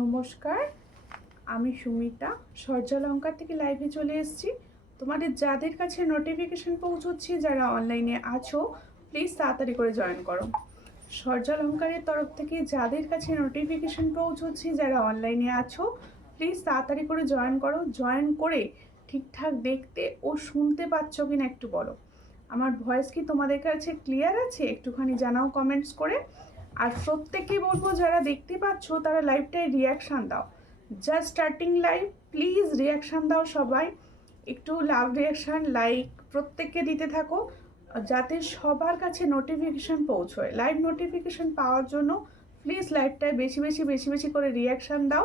নমস্কার, আমি সুমিতা সূর্যালঙ্কার থেকে লাইভে চলে এসেছি। তোমাদের যাদের কাছে নোটিফিকেশন পৌঁছচ্ছে, যারা অনলাইনে আছো, প্লিজ তাড়াতাড়ি করে জয়েন করো। সূর্যালঙ্কারের তরফ থেকে যাদের কাছে নোটিফিকেশন পৌঁছচ্ছে, যারা অনলাইনে আছো, প্লিজ তাড়াতাড়ি করে জয়েন করো। জয়েন করে ঠিকঠাক দেখতে ও শুনতে পাচ্ছ কিনা একটু বলো। আমার ভয়েস কি তোমাদের কাছে ক্লিয়ার আছে? একটুখানি জানাও কমেন্টস করে। আর প্রত্যেককে বলবো, যারা দেখতে পাচ্ছ তারা লাইভটায় রিয়াকশান দাও। Just starting live, please reaction দাও সবাই। একটু লাভ রিয়াকশান, লাইক প্রত্যেককে দিতে থাকো, যাতে সবার কাছে নোটিফিকেশান পৌঁছয়। লাইভ নোটিফিকেশান পাওয়ার জন্য প্লিজ লাইভটায় বেশি বেশি বেশি বেশি করে রিয়াকশান দাও।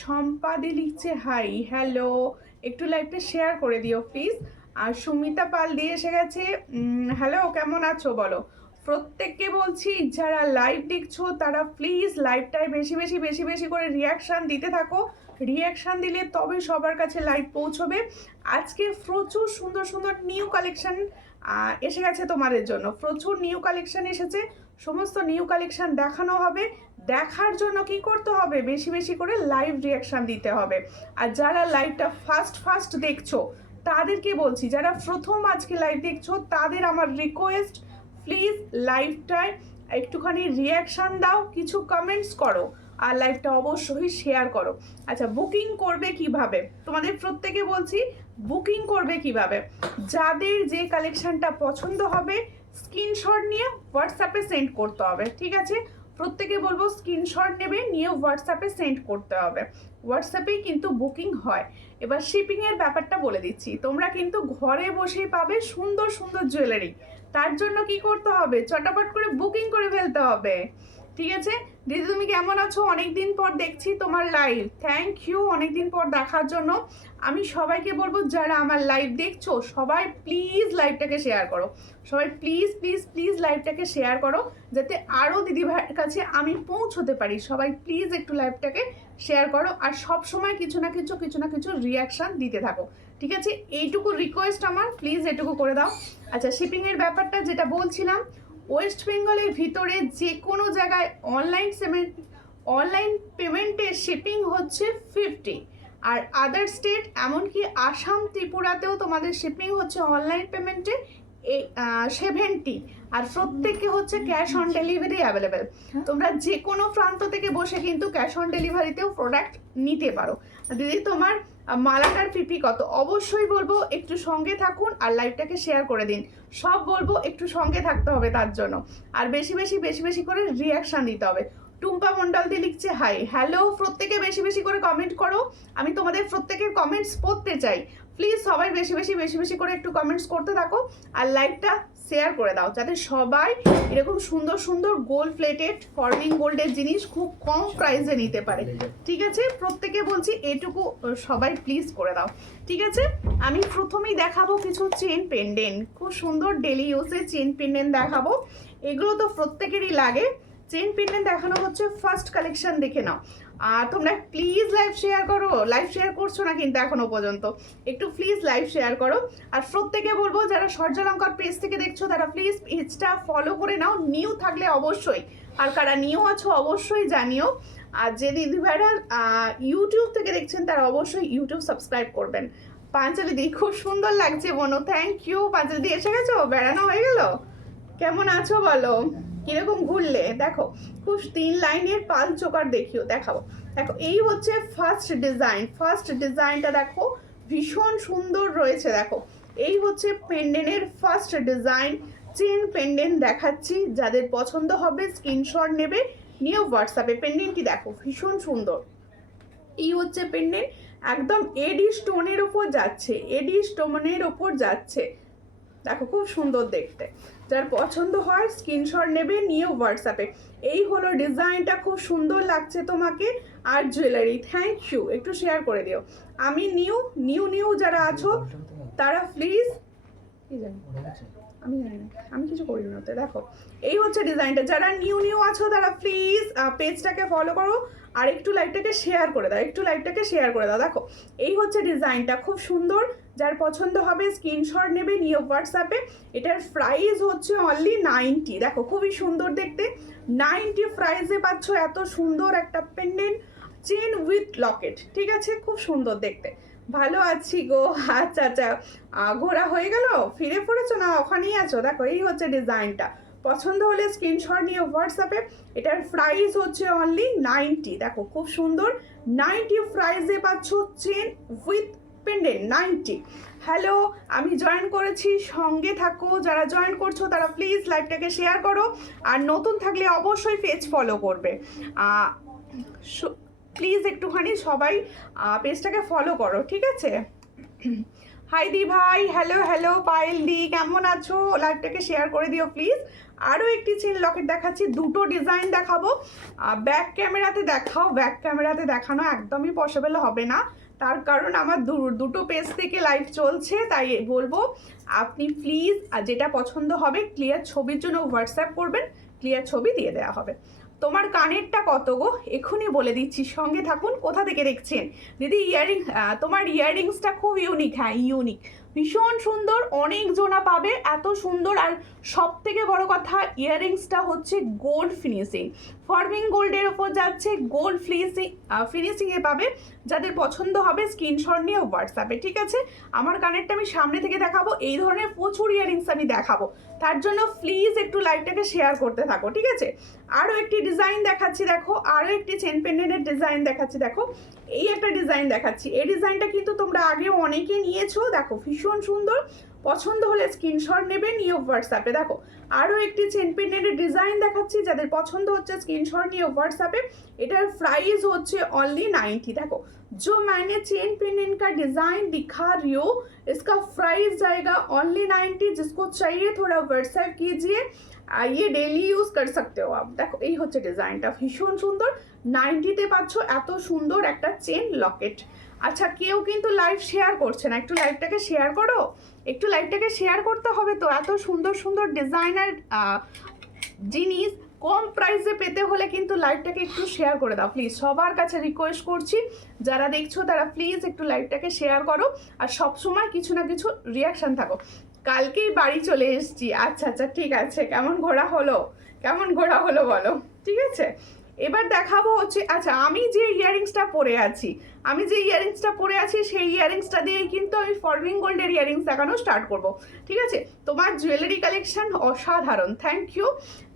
সম্পাদি লিখছে হাই, হ্যালো, একটু লাইভটা শেয়ার করে দিও প্লিজ। আর সুমিতা পাল দিয়ে এসে গেছে, হ্যালো, কেমন আছো বলো। প্রত্যেককে বলছি, যারা লাইভ দেখছো তারা প্লিজ লাইভটায় বেশি বেশি বেশি বেশি করে রিয়াকশান দিতে থাকো। রিয়াকশান দিলে তবে সবার কাছে লাইভ পৌঁছবে। আজকে প্রচুর সুন্দর সুন্দর নিউ কালেকশান এসে গেছে তোমাদের জন্য। প্রচুর নিউ কালেকশান এসেছে, সমস্ত নিউ কালেকশান দেখানো হবে। দেখার জন্য কি করতে হবে? বেশি বেশি করে লাইভ রিয়াকশান দিতে হবে। আর যারা লাইভটা ফার্স্ট দেখছো তাদেরকে বলছি, যারা প্রথম আজকে লাইভ দেখছো তাদের আমার রিকোয়েস্ট, প্লিজ লাইভটায় একটুখানি রিয়াকশান দাও, কিছু কমেন্টস করো, আর লাইভটা অবশ্যই শেয়ার করো। আচ্ছা, বুকিং করবে কিভাবে? তোমাদের প্রত্যেকে বলছি, বুকিং করবে কিভাবে? যাদের যে কালেকশানটা পছন্দ হবে স্ক্রিনশট নিয়ে হোয়াটসঅ্যাপে সেন্ড করতে হবে, ঠিক আছে? প্রত্যেকে বলবো স্ক্রিনশট নেবে, নিয়ে হোয়াটসঅ্যাপে সেন্ড করতে হবে। হোয়াটসঅ্যাপেই কিন্তু বুকিং হয়। এবার শিপিংয়ের ব্যাপারটা বলে দিচ্ছি, তোমরা কিন্তু ঘরে বসেই পাবে সুন্দর সুন্দর জুয়েলারি। তার জন্য কি করতে হবে? চটাপট করে বুকিং করে ফেলতে হবে, ঠিক আছে? দিদি, তুমি কেমন আছো? অনেকদিন পর দেখছি তোমার লাইভ। থ্যাংক ইউ অনেকদিন পর দেখার জন্য। আমি সবাইকে বলবো, যারা আমার লাইভ দেখছো সবাই প্লিজ লাইভটাকে শেয়ার করো। সবাই প্লিজ প্লিজ প্লিজ লাইভটাকে শেয়ার করো, যাতে আরও দিদিভাইয়ের কাছে আমি পৌঁছতে পারি। সবাই প্লিজ একটু লাইভটাকে শেয়ার করো, আর সব সময় কিছু না কিছু রিয়াকশান দিতে থাকো, ঠিক আছে? এইটুকু রিকোয়েস্ট আমার, প্লিজ এটুকু করে দাও। আচ্ছা, শিপিংয়ের ব্যাপারটা যেটা বলছিলাম, ওয়েস্ট বেঙ্গলের ভিতরে যে কোনো জায়গায় অনলাইন পেমেন্টের শিপিং হচ্ছে 50, আর আদার স্টেট এমনকি আসাম ত্রিপুরাতেও তোমাদের শিপিং হচ্ছে অনলাইন পেমেন্টে 70, আর প্রত্যেকে হচ্ছে ক্যাশ অন ডেলিভারি অ্যাভেলেবেল। তোমরা যে কোনো প্রান্ত থেকে বসে কিন্তু ক্যাশ অন ডেলিভারিতেও প্রোডাক্ট নিতে পারো। দিদি, তোমার মালাটার পিপি কত? অবশ্যই বলবো একটু সঙ্গে থাকুন আর লাইভটাকে শেয়ার করে দিন। সব বলবো, একটু সঙ্গে থাকতে হবে তার জন্য, আর বেশি বেশি বেশি বেশি করে রিয়াকশান দিতে হবে। টুম্পা মন্ডল দিয়ে লিখছে হাই, হ্যালো। প্রত্যেকে বেশি বেশি করে কমেন্ট করো, আমি তোমাদের প্রত্যেকের কমেন্টস পড়তে চাই। প্লিজ সবাই বেশি বেশি বেশি বেশি করে একটু কমেন্টস করতে থাকো, আর লাইভটা শেয়ার করে দাও, যাতে সবাই এরকম সুন্দর সুন্দর গোল্ড প্লেটেড ফর্মিং গোল্ডের জিনিস খুব কম প্রাইসে নিতে পারে, ঠিক আছে? প্রত্যেকে বলছি এটুকু সবাই প্লিজ করে দাও, ঠিক আছে? আমি প্রথমেই দেখাবো কিছু চেন পেন্ডেন্ট, খুব সুন্দর ডেলি ইউজে চেন পেন্ডেন্ট দেখাবো। এগুলো তো প্রত্যেকেরই লাগে। চেন পেন্ডেন্ট দেখানো হচ্ছে ফার্স্ট কালেকশন, দেখে নাও। আর তোমরা প্লিজ লাইভ শেয়ার করো। লাইভ শেয়ার করছো না কিন্তু এখনো পর্যন্ত, একটু প্লিজ লাইভ শেয়ার করো। আর প্রত্যেকে বলবো, যারা সূর্যালঙ্কার পেজ থেকে দেখছো তারা প্লিজ পেজটা ফলো করে নাও, নিউ থাকলে অবশ্যই। আর কারা নিউ আছো অবশ্যই জানিও। আর যে দিদিভাইরা ইউটিউব থেকে দেখছেন তারা অবশ্যই ইউটিউব সাবস্ক্রাইব করবেন। পাঞ্চালি দি, খুব সুন্দর লাগছে বোনো, থ্যাংক ইউ। পাঞ্চালি দি এসে গেছো? বেড়ানো হয়ে গেল? কেমন আছো বলো? কিরকম ঘুরলে? দেখো, খুব 3 লাইনের পাল চোকার দেখাবো। দেখো, এই হচ্ছে ফার্স্ট ডিজাইনটা দেখো, ভীষণ সুন্দর রয়েছে। দেখো, এই হচ্ছে পেন্ডেন্টের ফার্স্ট ডিজাইন। চেন পেন্ডেন্ট দেখাচ্ছি, যাদের পছন্দ হবে স্ক্রিনশট নেবে, নিয়ে হোয়াটসঅ্যাপে। পেন্ডেন্টটি দেখো, ভীষণ সুন্দর। এই হচ্ছে পেন্ডেন্ট, একদম এডি স্টোনের ওপর যাচ্ছে, দেখো খুব সুন্দর দেখতে। যার পছন্দ হয় স্ক্রিনশট নেবে, নিয়ে হোয়াটসঅ্যাপে। এই হলো ডিজাইনটা, খুব সুন্দর লাগছে তোমাকে। আর জুয়েলারি, থ্যাংক ইউ, একটু শেয়ার করে দিও। আমি নিউ যারা আছো তারা প্লিজ, আমি জানি না, আমি কিছু করি না। দেখো, এই হচ্ছে ডিজাইনটা। যারা নিউ আছো তারা প্লিজ পেজটাকে ফলো করো, আর একটু লাইভটাকে শেয়ার করে দাও। দেখো, এই হচ্ছে ডিজাইনটা, খুব সুন্দর। যার পছন্দ হবে স্ক্রিনশট নেবে, নিয়ে হোয়াটসঅ্যাপে। এটার প্রাইস হচ্ছে অনলি 90। দেখো, খুবই সুন্দর দেখতে, 90 প্রাইসে পাচ্ছ এত সুন্দর একটা পেন্ডেন্ট। চেন উইথ লকেট, ঠিক আছে, খুব সুন্দর দেখতে। ভালো আছি গো, আচ্ছা আচ্ছা, ঘোরা হয়ে গেল, ফিরে পড়েছো না ওখানেই আছো? দেখো এই হচ্ছে ডিজাইনটা, পছন্দ হলে স্ক্রিনশট নিয়ে হোয়াটসঅ্যাপে। এটার প্রাইস হচ্ছে অনলি 90। দেখো খুব সুন্দর 90 প্রাইসে পাচ্ছ চেন উইথ পেন্ডেন্ট 90। হ্যালো, আমি জয়েন করেছি, সঙ্গে থাকো। যারা জয়েন করছো তারা প্লিজ লাইভটাকে শেয়ার করো, আর নতুন থাকলে অবশ্যই পেজ ফলো করবে। প্লিজ একটুখানি সবাই পেজটাকে ফলো করো, ঠিক আছে? হাই দি ভাই, হ্যালো হ্যালো, পায়েল দি কেমন আছো? লাইভটাকে শেয়ার করে দিও প্লিজ। আরও একটি চেন লকেট দেখাচ্ছি, দুটো ডিজাইন দেখাবো। ব্যাক ক্যামেরাতে দেখাও, ব্যাক ক্যামেরাতে দেখানো একদমই পসিবল হবে না, তার কারণ আমার দুটো পেজ থেকে লাইভ চলছে, তাই বলবো আপনি প্লিজ যেটা পছন্দ হবে ক্লিয়ার ছবির জন্য হোয়াটসঅ্যাপ করবেন, ক্লিয়ার ছবি দিয়ে দেওয়া হবে। তোমার কানেরটা কত গো? এক্ষুনি বলে দিচ্ছি, সঙ্গে থাকুন। কোথা থেকে দেখছেন দিদি? ইয়ারিং, তোমার ইয়াররিংসটা খুব ইউনিক, হ্যাঁ ইউনিক, ভীষণ সুন্দর, অনেক জনা পাবে এত সুন্দর। আর সব থেকে বড় কথা, ইয়াররিংসটা হচ্ছে গোল্ড ফিনিশিং, ফর্মিং গোল্ডের ওপর যাচ্ছে, গোল্ড ফিনিশিংয়ে পাবে। যাদের পছন্দ হবে স্ক্রিনশট নিয়ে হোয়াটসঅ্যাপে, ঠিক আছে? আমার কানেরটা আমি সামনে থেকে দেখাবো, এই ধরনের প্রচুর ইয়াররিংস আমি দেখাবো, তার জন্য প্লিজ একটু লাইভটাকে শেয়ার করতে থাকো, ঠিক আছে? আরও একটি ডিজাইন দেখাচ্ছি, দেখো আরও একটি চেন পেন্ডেন্টের ডিজাইন দেখাচ্ছি। দেখো এই একটা ডিজাইন দেখাচ্ছি, এই ডিজাইনটা কিন্তু তোমরা আগে অনেকে নিয়েছো। দেখো ভীষণ সুন্দর, পছন্দ হলে স্ক্রিনশট নেবে, নিয়ে হোয়াটসঅ্যাপে। দেখো আরও একটি চেন পেন্ডেন্টের ডিজাইন দেখাচ্ছি, যাদের পছন্দ হচ্ছে স্ক্রিনশট নিয়ে হোয়াটসঅ্যাপে। এটার প্রাইস হচ্ছে অনলি 90। देखो जो मैंने चेन पेंडेंट का डिज़ाइन दिखा रही हूँ, इसका प्राइस जाएगा ओनली 90। जिसको चाहिए थोड़ा व्हाट्सएप कीजिए, ये डेली यूज कर सकते हो आप। देखो এই হচ্ছে ডিজাইনটা, ভীষণ সুন্দর, 90তে পাচ্ছ এত সুন্দর একটা চেন লকেট। আচ্ছা কেউ কিন্তু লাইভ শেয়ার করছে না, একটু লাইভটাকে শেয়ার করো, একটু লাইভটাকে শেয়ার করতে হবে তো। এত সুন্দর সুন্দর ডিজাইনার জিনিস কম প্রাইসে পেতে হলে কিন্তু লাইভটাকে একটু শেয়ার করে দাও প্লিজ, সবার কাছে রিকোয়েস্ট করছি। যারা দেখছো তারা প্লিজ একটু লাইভটাকে শেয়ার করো, আর সবসময় কিছু না কিছু রিয়াকশান থাকো। কালকেই বাড়ি চলে এসেছি, আচ্ছা আচ্ছা ঠিক আছে, কেমন ঘোরা হলো, কেমন ঘোরা হলো বলো, ঠিক আছে? এবার দেখাবো হচ্ছে, আচ্ছা আমি যে ইয়াররিংসটা পরে আছি, আমি যে ইয়াররিংসটা পরে আছি সেই ইয়াররিংসটা দিয়েই কিন্তু আমি ফর্মিং গোল্ডের ইয়াররিংস দেখানো স্টার্ট করব, ঠিক আছে? তোমার জুয়েলারি কালেকশন অসাধারণ, থ্যাংক ইউ।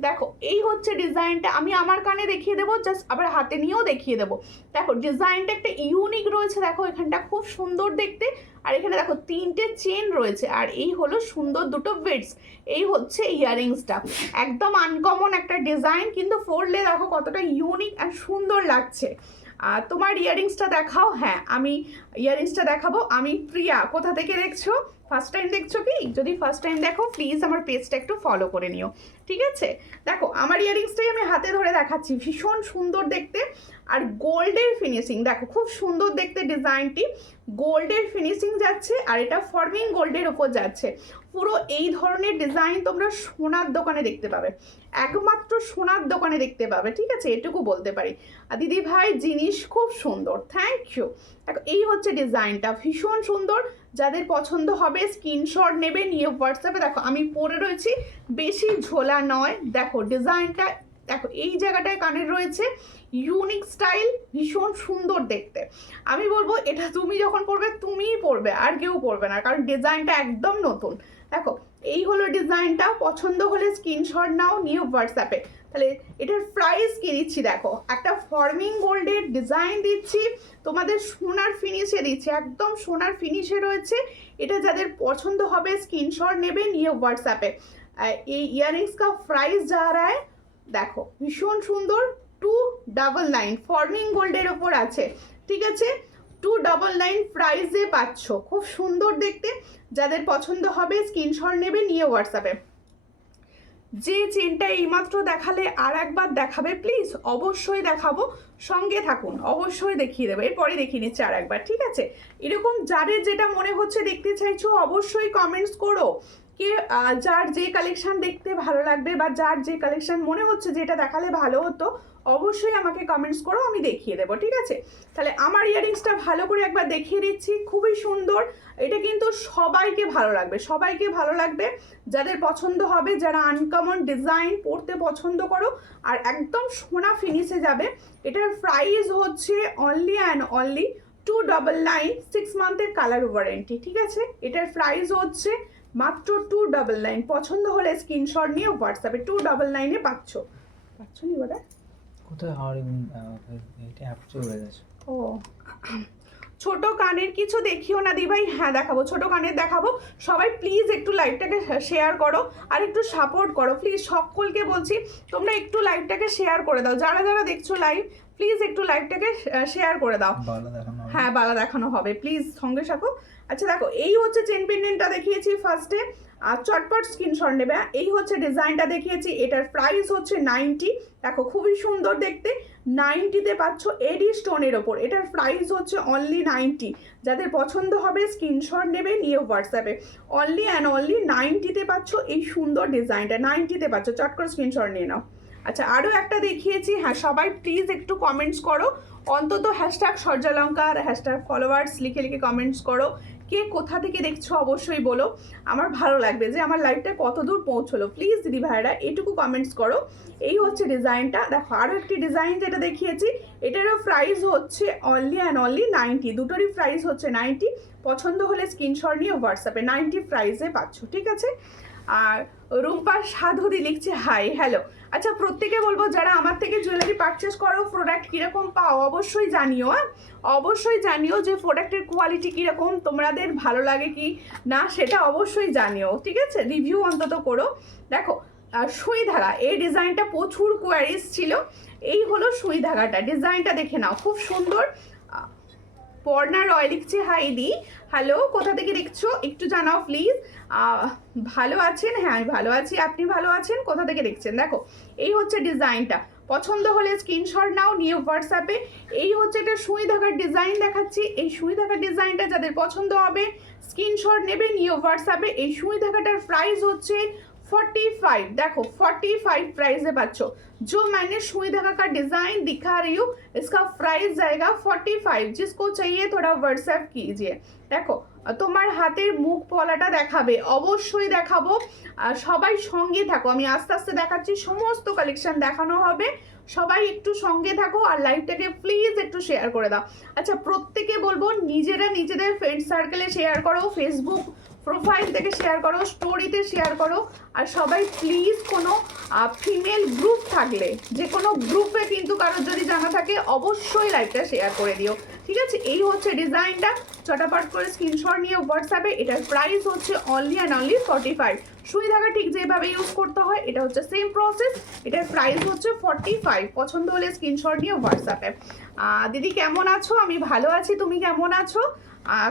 দেখো এই হচ্ছে ডিজাইনটা, আমি আমার কানে দেখিয়ে দেবো, জাস্ট আবার হাতে নিয়েও দেখিয়ে দেবো। দেখো ডিজাইনটা একটা ইউনিক রয়েছে, দেখো এখানটা খুব সুন্দর দেখতে, আর এখানে দেখো তিনটে চেন রয়েছে, আর এই হলো সুন্দর দুটো বিটস, এই হচ্ছে ইয়াররিংসটা, একদম আনকমন একটা ডিজাইন, কিন্তু পরলে দেখো কতটা ইউনিক আর সুন্দর লাগছে। তোমার ইয়াররিংসটা দেখাও। হ্যাঁ আমি ইয়াররিংসটা দেখাবো। আমি প্রিয়া, কোথা থেকে দেখছো? ফার্স্ট টাইম দেখছো কি? যদি ফার্স্ট টাইম দেখো প্লিজ আমার পেজটা একটু ফলো করে নিও, ঠিক আছে? দেখো আমার ইয়াররিংসটাই আমি হাতে ধরে দেখাচ্ছি, ভীষণ সুন্দর দেখতে, আর গোল্ডের ফিনিশিং দেখো, খুব সুন্দর দেখতে ডিজাইনটি, গোল্ডের ফিনিশিং যাচ্ছে, আর এটা ফর্মিং গোল্ডের ওপর যাচ্ছে। পুরো এই ধরনের ডিজাইন তোমরা সোনার দোকানে দেখতে পাবে, একমাত্র সোনার দোকানে দেখতে পাবে, ঠিক আছে? এটুকু বলতে পারি। আর দিদি ভাই জিনিস খুব সুন্দর, থ্যাংক ইউ। দেখো এই হচ্ছে ডিজাইনটা, ভীষণ সুন্দর, যাদের পছন্দ হবে স্ক্রিনশট নেবে, নিয়ে হোয়াটসঅ্যাপে। দেখো আমি পরে রয়েছি, বেশি ঝোলা নয়, দেখো ডিজাইনটা, দেখো এই জায়গাটায় কানের রয়েছে, ইউনিক স্টাইল, ভীষণ সুন্দর দেখতে। আমি বলবো এটা তুমি যখন পরবে তুমিই পরবে, আর কেউ পরবে না, কারণ ডিজাইনটা একদম নতুন। দেখো এই হলো ডিজাইনটা, পছন্দ হলে স্ক্রিনশট নাও, নিয়ে হোয়াটসঅ্যাপে। তাহলে এটার প্রাইস কি দিচ্ছি দেখো, একটা ফর্মিং গোল্ডের ডিজাইন দিচ্ছি, তোমাদের সোনার ফিনিশে দিচ্ছি, একদম সোনার ফিনিশে রয়েছে। এটা যাদের পছন্দ হবে স্ক্রিনশট নেবে, নিয়ে হোয়াটসঅ্যাপে। এই ইয়াররিংস কা প্রাইস যা রা হ্যায়, দেখো ভীষণ সুন্দর, 299 ফর্মিং গোল্ডের ওপর আছে, ঠিক আছে? 299 প্রাইসে পাচ্ছ, খুব সুন্দর দেখতে, যাদের পছন্দ হবে স্ক্রিনশট নেবে, নিয়ে হোয়াটসঅ্যাপে। যে চেনটা এইমাত্র দেখালে আর একবার দেখাবে প্লিজ, অবশ্যই দেখাবো, সঙ্গে থাকুন, অবশ্যই দেখিয়ে দেবো, এরপরে দেখিয়ে নিচ্ছি আর একবার, ঠিক আছে? এরকম যাদের যেটা মনে হচ্ছে দেখতে চাইছো অবশ্যই কমেন্টস করো, কে যার যে কালেকশন দেখতে ভালো লাগবে বা যার যে কালেকশন মনে হচ্ছে যে এটা দেখালে ভালো হতো, অবশ্যই আমাকে কমেন্টস করো, আমি দেখিয়ে দেবো, ঠিক আছে? তাহলে আমার ইয়ারিংসটা ভালো করে একবার দেখিয়ে দিচ্ছি, খুবই সুন্দর। এটা কিন্তু সবাইকে ভালো লাগবে, সবাইকে ভালো লাগবে, যাদের পছন্দ হবে, যারা আনকমন ডিজাইন পরতে পছন্দ করো আর একদম সোনা ফিনিশে যাবে। এটার প্রাইস হচ্ছে অনলি অ্যান্ড অনলি 299, 6 মান্থের কালার ওয়ারেন্টি, ঠিক আছে? এটার প্রাইস হচ্ছে মাত্র 299। পছন্দ হলে স্ক্রিনশট নিয়ে হোয়াটসঅ্যাপে 299-এ পাচ্ছ নি বলে কোথায় আর এটা অ্যাপচুয়াল হয়ে গেছে। ও ছোট কানের কিছু দেখিও না দি ভাই। হ্যাঁ দেখাবো, ছোট কানের দেখাবো। সবাই প্লিজ একটু লাইভটাকে শেয়ার করো আর একটু সাপোর্ট করো প্লিজ, সকলকে বলছি তোমরা একটু লাইভটাকে শেয়ার করে দাও। যারা যারা দেখছো লাইভ প্লিজ একটু লাইভটাকে শেয়ার করে দাও। হ্যাঁ বালা দেখানো হবে, প্লিজ সঙ্গে থাকো। আচ্ছা দেখো, এই হচ্ছে চেন পেন্ডেন্টটা দেখিয়েছি ফার্স্টে, আর চটপট স্ক্রিনশট নেবে। এই হচ্ছে ডিজাইনটা দেখিয়েছি, এটার প্রাইস হচ্ছে 90। দেখো খুবই সুন্দর দেখতে, 90-তে পাচ্ছ এডি স্টোনের ওপর। এটার প্রাইস হচ্ছে অনলি 90। যাদের পছন্দ হবে স্ক্রিনশট নেবে, নিয়ে হোয়াটসঅ্যাপে অনলি অ্যান্ড অনলি 90-তে পাচ্ছ এই সুন্দর ডিজাইনটা, 90-তে পাচ্ছ, চট করে স্ক্রিনশট নিয়ে নাও। আচ্ছা আরও একটা দেখিয়েছি। হ্যাঁ সবাই প্লিজ একটু কমেন্টস করো, অন্তত হ্যাশট্যাগ সর্যালঙ্কার হ্যাশট্যাগ ফলোয়ার্স লিখে লিখে কমেন্টস করো। কে কোথা থেকে দেখছো অবশ্যই বলো, আমার ভালো লাগবে যে আমার লাইভটা কত দূর পৌঁছলো। প্লিজ দিদি ভাইরা এটুকু কমেন্টস করো। এই হচ্ছে ডিজাইনটা। দেখো আরও একটি ডিজাইন যেটা দেখিয়েছি, এটারও প্রাইস হচ্ছে অনলি অ্যান্ড অনলি 90। দুটোরই প্রাইস হচ্ছে 90। পছন্দ হলে স্ক্রিনশট নিয়ে হোয়াটসঅ্যাপে 90 প্রাইসে পাচ্ছ, ঠিক আছে? আর রুম্পা সাধুরি লিখছে হাই হ্যালো। আচ্ছা প্রত্যেকে বলবো যারা আমার থেকে জুয়েলারি পারচেস করো প্রোডাক্ট কীরকম পাও অবশ্যই জানিও। অবশ্যই জানিও যে প্রোডাক্টের কোয়ালিটি কীরকম, তোমাদের ভালো লাগে কি না সেটা অবশ্যই জানিও, ঠিক আছে? রিভিউ অন্তত করো। দেখো সুই ধাগা, এই ডিজাইনটা প্রচুর কোয়ারিজ ছিল। এই হলো সুই ধাগাটা, ডিজাইনটা দেখে নাও, খুব সুন্দর। পর্ণা রয় লিখছে হাই দি, হ্যালো, কোথা থেকে দেখছো একটু জানাও প্লিজ। ভালো আছেন? হ্যাঁ আমি ভালো আছি, আপনি ভালো আছেন? কোথা থেকে দেখছেন? দেখো এই হচ্ছে ডিজাইনটা, পছন্দ হলে স্ক্রিনশট নাও, নিয়ে হোয়াটসঅ্যাপে। এই হচ্ছে একটা সুই ধাগার ডিজাইন দেখাচ্ছি, এই সুই ধাগার ডিজাইনটা যাদের পছন্দ হবে স্ক্রিনশট নেবে, নিয়ে হোয়াটসঅ্যাপে। এই সুই ধাগাটার প্রাইস হচ্ছে 45। देखो 45 प्राइस है बच्चों। जो मैंने सुई धागा का डिजाइन दिखा रही हूँ इसका प्राइस जाएगा 45। जिसको चाहिए थोड़ा व्हाट्सएप कीजिए। देखो তোমার হাতের মুখ পলাটা দেখাবে, অবশ্যই দেখাবো, সবাই সঙ্গে থাকো, আমি আস্তে আস্তে দেখাচ্ছি, সমস্ত কালেকশন দেখানো হবে, সবাই একটু সঙ্গে থাকো আর লাইভটাকে প্লিজ একটু শেয়ার করে দাও। আচ্ছা প্রত্যেকে বলবো নিজেরা নিজেদের ফ্রেন্ড সার্কেলে শেয়ার করো, ফেসবুক প্রোফাইল থেকে শেয়ার করো, স্টোরিতে শেয়ার করো। আর সবাই প্লিজ কোনো ফিমেল গ্রুপ থাকলে যে কোনো গ্রুপে কিন্তু কারোর যদি জানা থাকে অবশ্যই লাইভটা শেয়ার করে দিও, ঠিক আছে? এই হচ্ছে ডিজাইনটা, চটাপট করে স্ক্রিনশট নিয়ে হোয়াটসঅ্যাপে। এটার প্রাইস হচ্ছে অনলি অ্যান্ড অনলি 45। সুই ধাগা ঠিক যেভাবে ইউজ করতে হয় এটা হচ্ছে সেম প্রসেস। এটার প্রাইস হচ্ছে 45। পছন্দ হলে স্ক্রিনশট নিয়ে হোয়াটসঅ্যাপে। দিদি কেমন আছো? আমি ভালো আছি, তুমি কেমন আছো?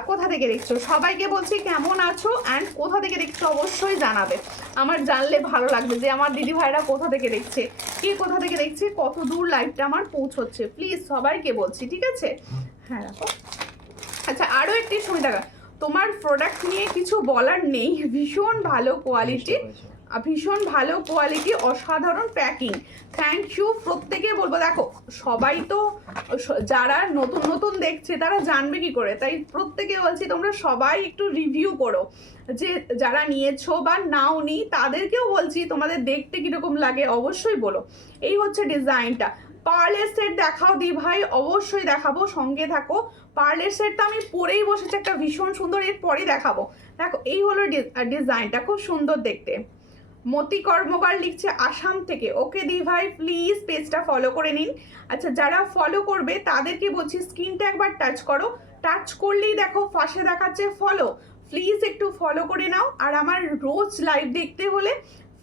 কোথা থেকে দেখছো? সবাইকে বলছি কেমন আছো অ্যান্ড কোথা থেকে দেখছো অবশ্যই জানাবে, আমার জানলে ভালো লাগবে যে আমার দিদি ভাইরা কোথা থেকে দেখছে, কে কোথা থেকে দেখছে, কত দূর লাইভটা আমার পৌঁছচ্ছে। প্লিজ সবাইকে বলছি, ঠিক আছে? হ্যাঁ রাখো। আচ্ছা আরও একটি সুই ধাগা, তোমার প্রোডাক্ট নিয়ে কিছু বলার নেই, ভীষণ ভালো কোয়ালিটি, ভীষণ ভালো কোয়ালিটি, অসাধারণ প্যাকিং, থ্যাংক ইউ। প্রত্যেকে বলবো, দেখো সবাই তো যারা নতুন নতুন দেখছে তারা জানবে কি করে, তাই প্রত্যেকে বলছি তোমরা সবাই একটু রিভিউ করো, যে যারা নিয়েছো বা নাও নি তাদেরকেও বলছি তোমাদের দেখতে কীরকম লাগে অবশ্যই বলো। এই হচ্ছে ডিজাইনটা। পার্লের সেট দেখাও দি ভাই, অবশ্যই দেখাবো, সঙ্গে থাকো। পার্লের সেটটা আমি পরেই বসেছি, একটা ভীষণ সুন্দর, এর পরে দেখাবো। দেখো এই হলো ডিজাইনটা, খুব সুন্দর দেখতে। মতি কর্মকার লিখছে আসাম থেকে, ওকে দি ভাই প্লিজ পেজটা ফলো করে নিন। আচ্ছা যারা ফলো করবে তাদেরকে বলছি স্ক্রিনটা একবার টাচ করো, টাচ করলেই দেখো পাশে দেখাচ্ছে ফলো, প্লিজ একটু ফলো করে নাও। আর আমার রোজ লাইভ দেখতে হলে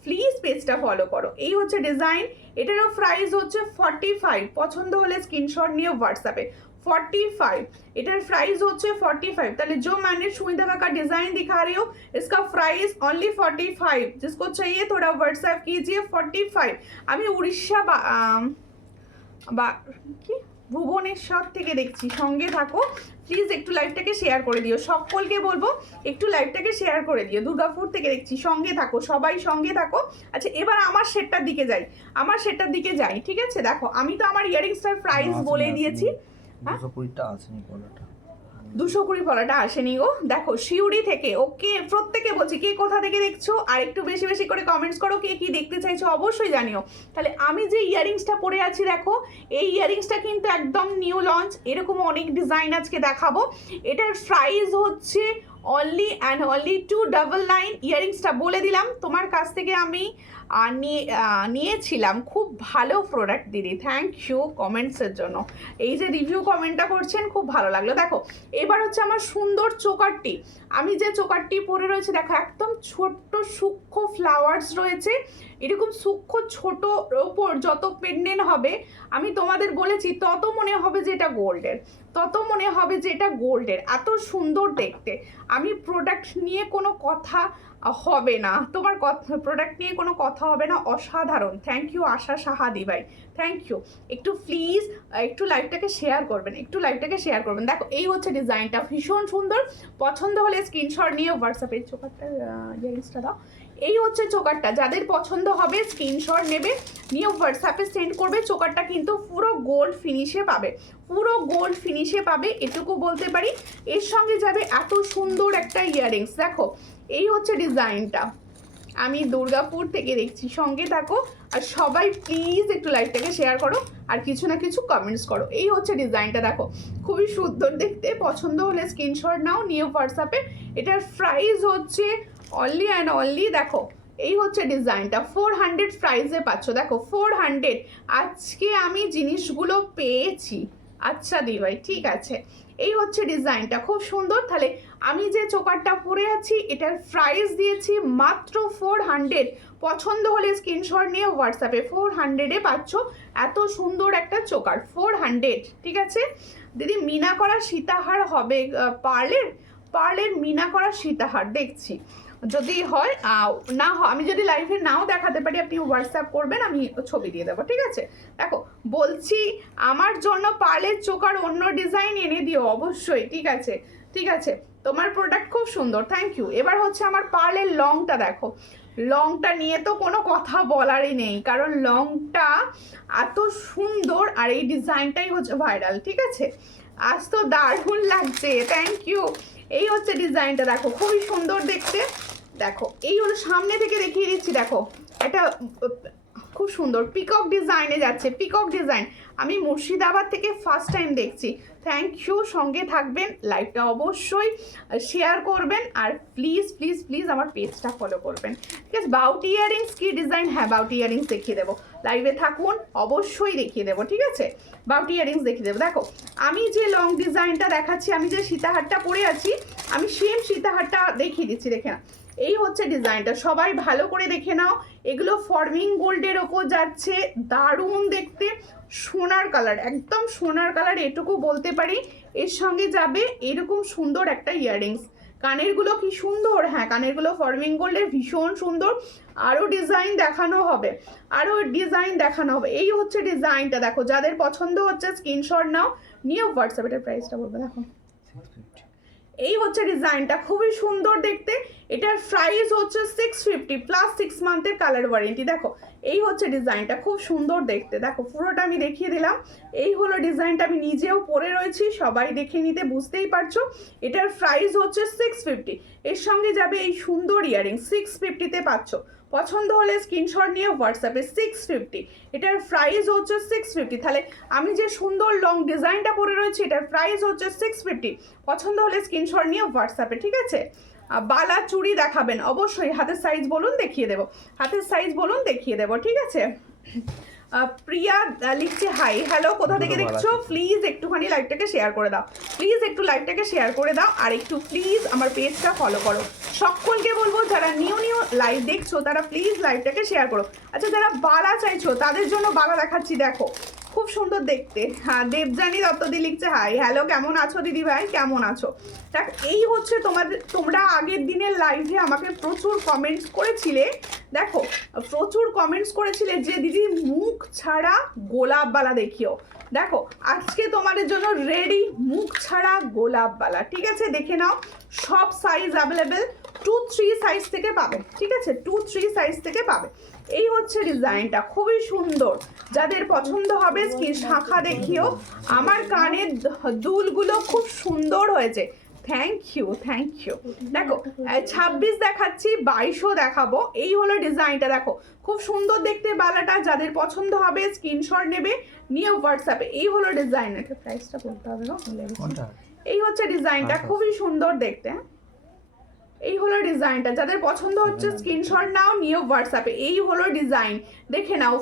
প্লিজ পেজটা ফলো করো। এই হচ্ছে ডিজাইন, এটারও প্রাইস হচ্ছে 45। পছন্দ হলে স্ক্রিনশট নিয়ে হোয়াটসঅ্যাপে 45। इटर प्राइस होच्छे 45। ताले जो मैंने सुई धागा का डिजाइन दिखा रही हूँ इसका प्राइस ओनली 45। जिसको चाहिए थोड़ा व्हाट्सएप कीजिए 45। अभी उड़ीसा ভুবনেশ্বর থেকে দেখছি, সঙ্গে থাকো প্লিজ, একটু লাইভটাকে শেয়ার করে দিও, সকলকে বলবো একটু লাইভটাকে শেয়ার করে দিও। দুর্গাপুর থেকে দেখছি, সঙ্গে থাকো, সবাই সঙ্গে থাকো। আচ্ছা এবার আমার সেটটার দিকে যাই, ঠিক আছে? দেখো আমি তো আমার ইয়ারিংসটার প্রাইস বলে দিয়েছি। 220টা আসেনি পলাটা, 220 পলাটা আসেনি গো। দেখো শিউরি থেকে, ওকে প্রত্যেকে বলছি কে কোথা থেকে দেখছো, আর একটু বেশি বেশি করে কমেন্টস করো কে কি দেখতে চাইছো অবশ্যই জানিও। তাহলে আমি যে ইয়ারিংসটা পরে আছি দেখো, এই ইয়ারিংসটা কিন্তু একদম নিউ লঞ্চ, এরকম অনেক ডিজাইন আজকে দেখাবো। এটার প্রাইস হচ্ছে অনলি অ্যান্ড অনলি 299। ইয়ারিংসটা বলে দিলাম, তোমার কাছ থেকে আমি নিয়েছিলাম, খুব ভালো প্রোডাক্ট দিদি, থ্যাংক ইউ কমেন্টসের জন্য। এই যে রিভিউ কমেন্টটা করছেন খুব ভালো লাগলো। দেখো এবার হচ্ছে আমার সুন্দর চোকারটি, আমি যে চোকারটি পরে রয়েছে দেখো, একদম ছোট্ট সূক্ষ্ম ফ্লাওয়ার্স রয়েছে, এরকম সূক্ষ্ম ছোট ওপর যত পেন্ডেন্ট হবে আমি তোমাদের বলেছি তত মনে হবে যে এটা গোল্ডের, এত সুন্দর দেখতে। আমি প্রোডাক্ট নিয়ে কোনো কথা হবে না, তোমার প্রোডাক্ট নিয়ে কোনো কথা হবে না, অসাধারণ। থ্যাংক ইউ আশা সাহাদি ভাই, থ্যাংক ইউ। একটু প্লিজ একটু লাইভটাকে শেয়ার করবেন, দেখো এই হচ্ছে ডিজাইনটা, ভীষণ সুন্দর। পছন্দ হলে স্ক্রিনশট নিয়ে হোয়াটসঅ্যাপে চোকারটা ইয়ারিংসটা দাও। এই হচ্ছে চোকারটা, যাদের পছন্দ হবে স্ক্রিনশট নেবে, নিয়ে হোয়াটসঅ্যাপে সেন্ড করবে। চোকারটা কিন্তু পুরো গোল্ড ফিনিশে পাবে, এটুকু বলতে পারি। এর সঙ্গে যাবে এত সুন্দর একটা ইয়ারিংস। দেখো এই হচ্ছে ডিজাইনটা, আমি দুর্গাপুর থেকে দেখছি, সঙ্গে থাকো। আর সবাই প্লিজ একটু লাইভটাকে শেয়ার করো আর কিছু না কিছু কমেন্টস করো। এই হচ্ছে ডিজাইনটা, দেখো খুবই সুন্দর দেখতে। পছন্দ হলে স্ক্রিনশট নাও, নিয়ে হোয়াটসঅ্যাপে। এটার প্রাইস হচ্ছে অনলি অ্যান্ড অনলি, দেখো এই হচ্ছে ডিজাইনটা, 400 প্রাইসে পাচ্ছ। দেখো 400, আজকে আমি জিনিসগুলো পেয়েছি। আচ্ছা দি ভাই ঠিক আছে, এই হচ্ছে ডিজাইনটা, খুব সুন্দর। তাহলে আমি যে চোকারটা পরে আছি এটার প্রাইস দিয়েছি মাত্র 400। পছন্দ হলে স্ক্রিনশট নিয়ে হোয়াটসঅ্যাপে, 400-এ পাচ্ছ এত সুন্দর একটা চোকার, 400, ঠিক আছে দিদি। মিনা করা সীতাহার হবে, পার্লের মিনা করা সীতাহার দেখছি, যদি হয় না হয়, আমি যদি লাইভে নাও দেখাতে পারি আপনি হোয়াটসঅ্যাপ করবেন, আমি ছবি দিয়ে দেবো, ঠিক আছে? দেখো বলছি আমার জন্য পার্লের চোকার অন্য ডিজাইন এনে দিও অবশ্যই, ঠিক আছে। তোমার প্রোডাক্ট খুব সুন্দর, থ্যাংক ইউ। এবার হচ্ছে আমার পার্লের লংটা, দেখো লংটা নিয়ে তো কোনো কথা বলারই নেই, কারণ লংটা এত সুন্দর আর এই ডিজাইনটাই হচ্ছে ভাইরাল, ঠিক আছে? আজ তো দারুণ লাগছে, থ্যাংক ইউ। এই হচ্ছে ডিজাইনটা, দেখো খুবই সুন্দর দেখতে। দেখো এই হলো, সামনে থেকে দেখিয়ে দিচ্ছি, দেখো এটা খুব সুন্দর পিকক ডিজাইনে যাচ্ছে, পিকক ডিজাইন। আমি মুর্শিদাবাদ থেকে ফার্স্ট টাইম দেখছি, থ্যাংক ইউ। সঙ্গে থাকবেন, লাইভটা অবশ্যই শেয়ার করবেন, আর প্লিজ প্লিজ প্লিজ আমার পেজটা ফলো করবেন, ঠিক আছে? বাউটি ইয়ারিংস কি ডিজাইন, হ্যাঁ বাউটি ইয়ারিংস দেখিয়ে দেবো, লাইভে থাকুন অবশ্যই দেখিয়ে দেবো, ঠিক আছে? বাউটি ইয়ারিংস দেখিয়ে দেবো। দেখো আমি যে লং ডিজাইনটা দেখাচ্ছি, আমি যে সীতাহারটা পরে আছি, আমি সেম সীতাহারটা দেখিয়ে দিচ্ছি, দেখে না। এই হচ্ছে ডিজাইনটা, সবাই ভালো করে দেখে নাও। এগুলো ফর্মিং গোল্ডের ওপর যাচ্ছে, দারুণ দেখতে, সোনার কালার, একদম সোনার কালার, এটুকু বলতে পারি। এর সঙ্গে যাবে এরকম সুন্দর একটা ইয়াররিংস। কানেরগুলো কি সুন্দর, হ্যাঁ কানেরগুলো ফর্মিং গোল্ডের, ভীষণ সুন্দর। আরও ডিজাইন দেখানো হবে, এই হচ্ছে ডিজাইনটা, দেখো যাদের পছন্দ হচ্ছে স্ক্রিনশট নাও, নিয়ে হোয়াটসঅ্যাপের প্রাইসটা বলবো। দেখো এই হচ্ছে ডিজাইনটা, খুবই সুন্দর দেখতে। এটার প্রাইস হচ্ছে 650 প্লাস 6 মান্থের কালার ওয়ারেন্টি। দেখো এই হচ্ছে ডিজাইনটা, খুব সুন্দর দেখতে। দেখো পুরোটা আমি দেখিয়ে দিলাম, এই হলো ডিজাইনটা, আমি নিজেও পরে রয়েছি, সবাই দেখে নিতে বুঝতেই পারছো। এটার প্রাইস হচ্ছে 650, এর সঙ্গে যাবে এই সুন্দর ইয়ারিং, 650-তে পাচ্ছ। পছন্দ হলে স্ক্রিনশট নিয়ে হোয়াটসঅ্যাপে, 650, এটার প্রাইস হচ্ছে 650। তাহলে আমি যে সুন্দর লং ডিজাইনটা পরে রয়েছি এটার প্রাইস হচ্ছে 650। পছন্দ হলে স্ক্রিনশট নিয়ে হোয়াটসঅ্যাপে, ঠিক আছে? বালা চুড়ি দেখাবেন অবশ্যই, হাতের সাইজ বলুন দেখিয়ে দেবো, ঠিক আছে? প্রিয়া লিখছে হাই, হ্যালো, কোথা থেকে দেখছো? প্লিজ একটুখানি লাইভটাকে শেয়ার করে দাও, আর একটু প্লিজ আমার পেজটা ফলো করো। সকলকে বলবো যারা নিউ লাইভ দেখছো তারা প্লিজ লাইভটাকে শেয়ার করো। আচ্ছা যারা বালা চাইছো তাদের জন্য বালা দেখাচ্ছি, দেখো খুব সুন্দর দেখতে। হ্যাঁ, দেবজানী দত্তদি লিখছে হাই, হ্যালো কেমন আছো দিদি ভাই, কেমন আছো? দেখ এই হচ্ছে তোমরা আগের দিনের লাইভে আমাকে প্রচুর কমেন্টস করেছিলে, দেখো প্রচুর কমেন্টস করেছিলে যে দিদি মুখ ছাড়া গোলাপবালা দেখিও। দেখো আজকে তোমাদের জন্য রেডি মুখ ছাড়া গোলাপবালা, ঠিক আছে? দেখে নাও, সব সাইজ অ্যাভেলেবেল, 2-3 সাইজ থেকে পাবে, ঠিক আছে? 2-3 সাইজ থেকে পাবে। এই হচ্ছে ডিজাইনটা, খুবই সুন্দর। যাদের পছন্দ হবে স্ক্রিন শাখা দেখিও। আমার কানের দুলগুলো খুব সুন্দর হয়েছে, থ্যাংক ইউ থ্যাংক ইউ। দেখো 26 দেখাচ্ছি, 22ও দেখাবো। এই হলো ডিজাইনটা, দেখো খুব সুন্দর দেখতে বালাটা। যাদের পছন্দ হবে স্ক্রিনশট নেবে, নিয়ে হোয়াটসঅ্যাপে। এই হলো ডিজাইনের প্রাইসটা বলতে হবে না, এই হচ্ছে ডিজাইনটা, খুবই সুন্দর দেখতে। এই হলো ডিজাইনটা, যাদের পছন্দ হচ্ছে স্ক্রিনশট নাও, নিয়ে হোয়াটসঅ্যাপে। এই হলো ডিজাইন, দেখে নাও।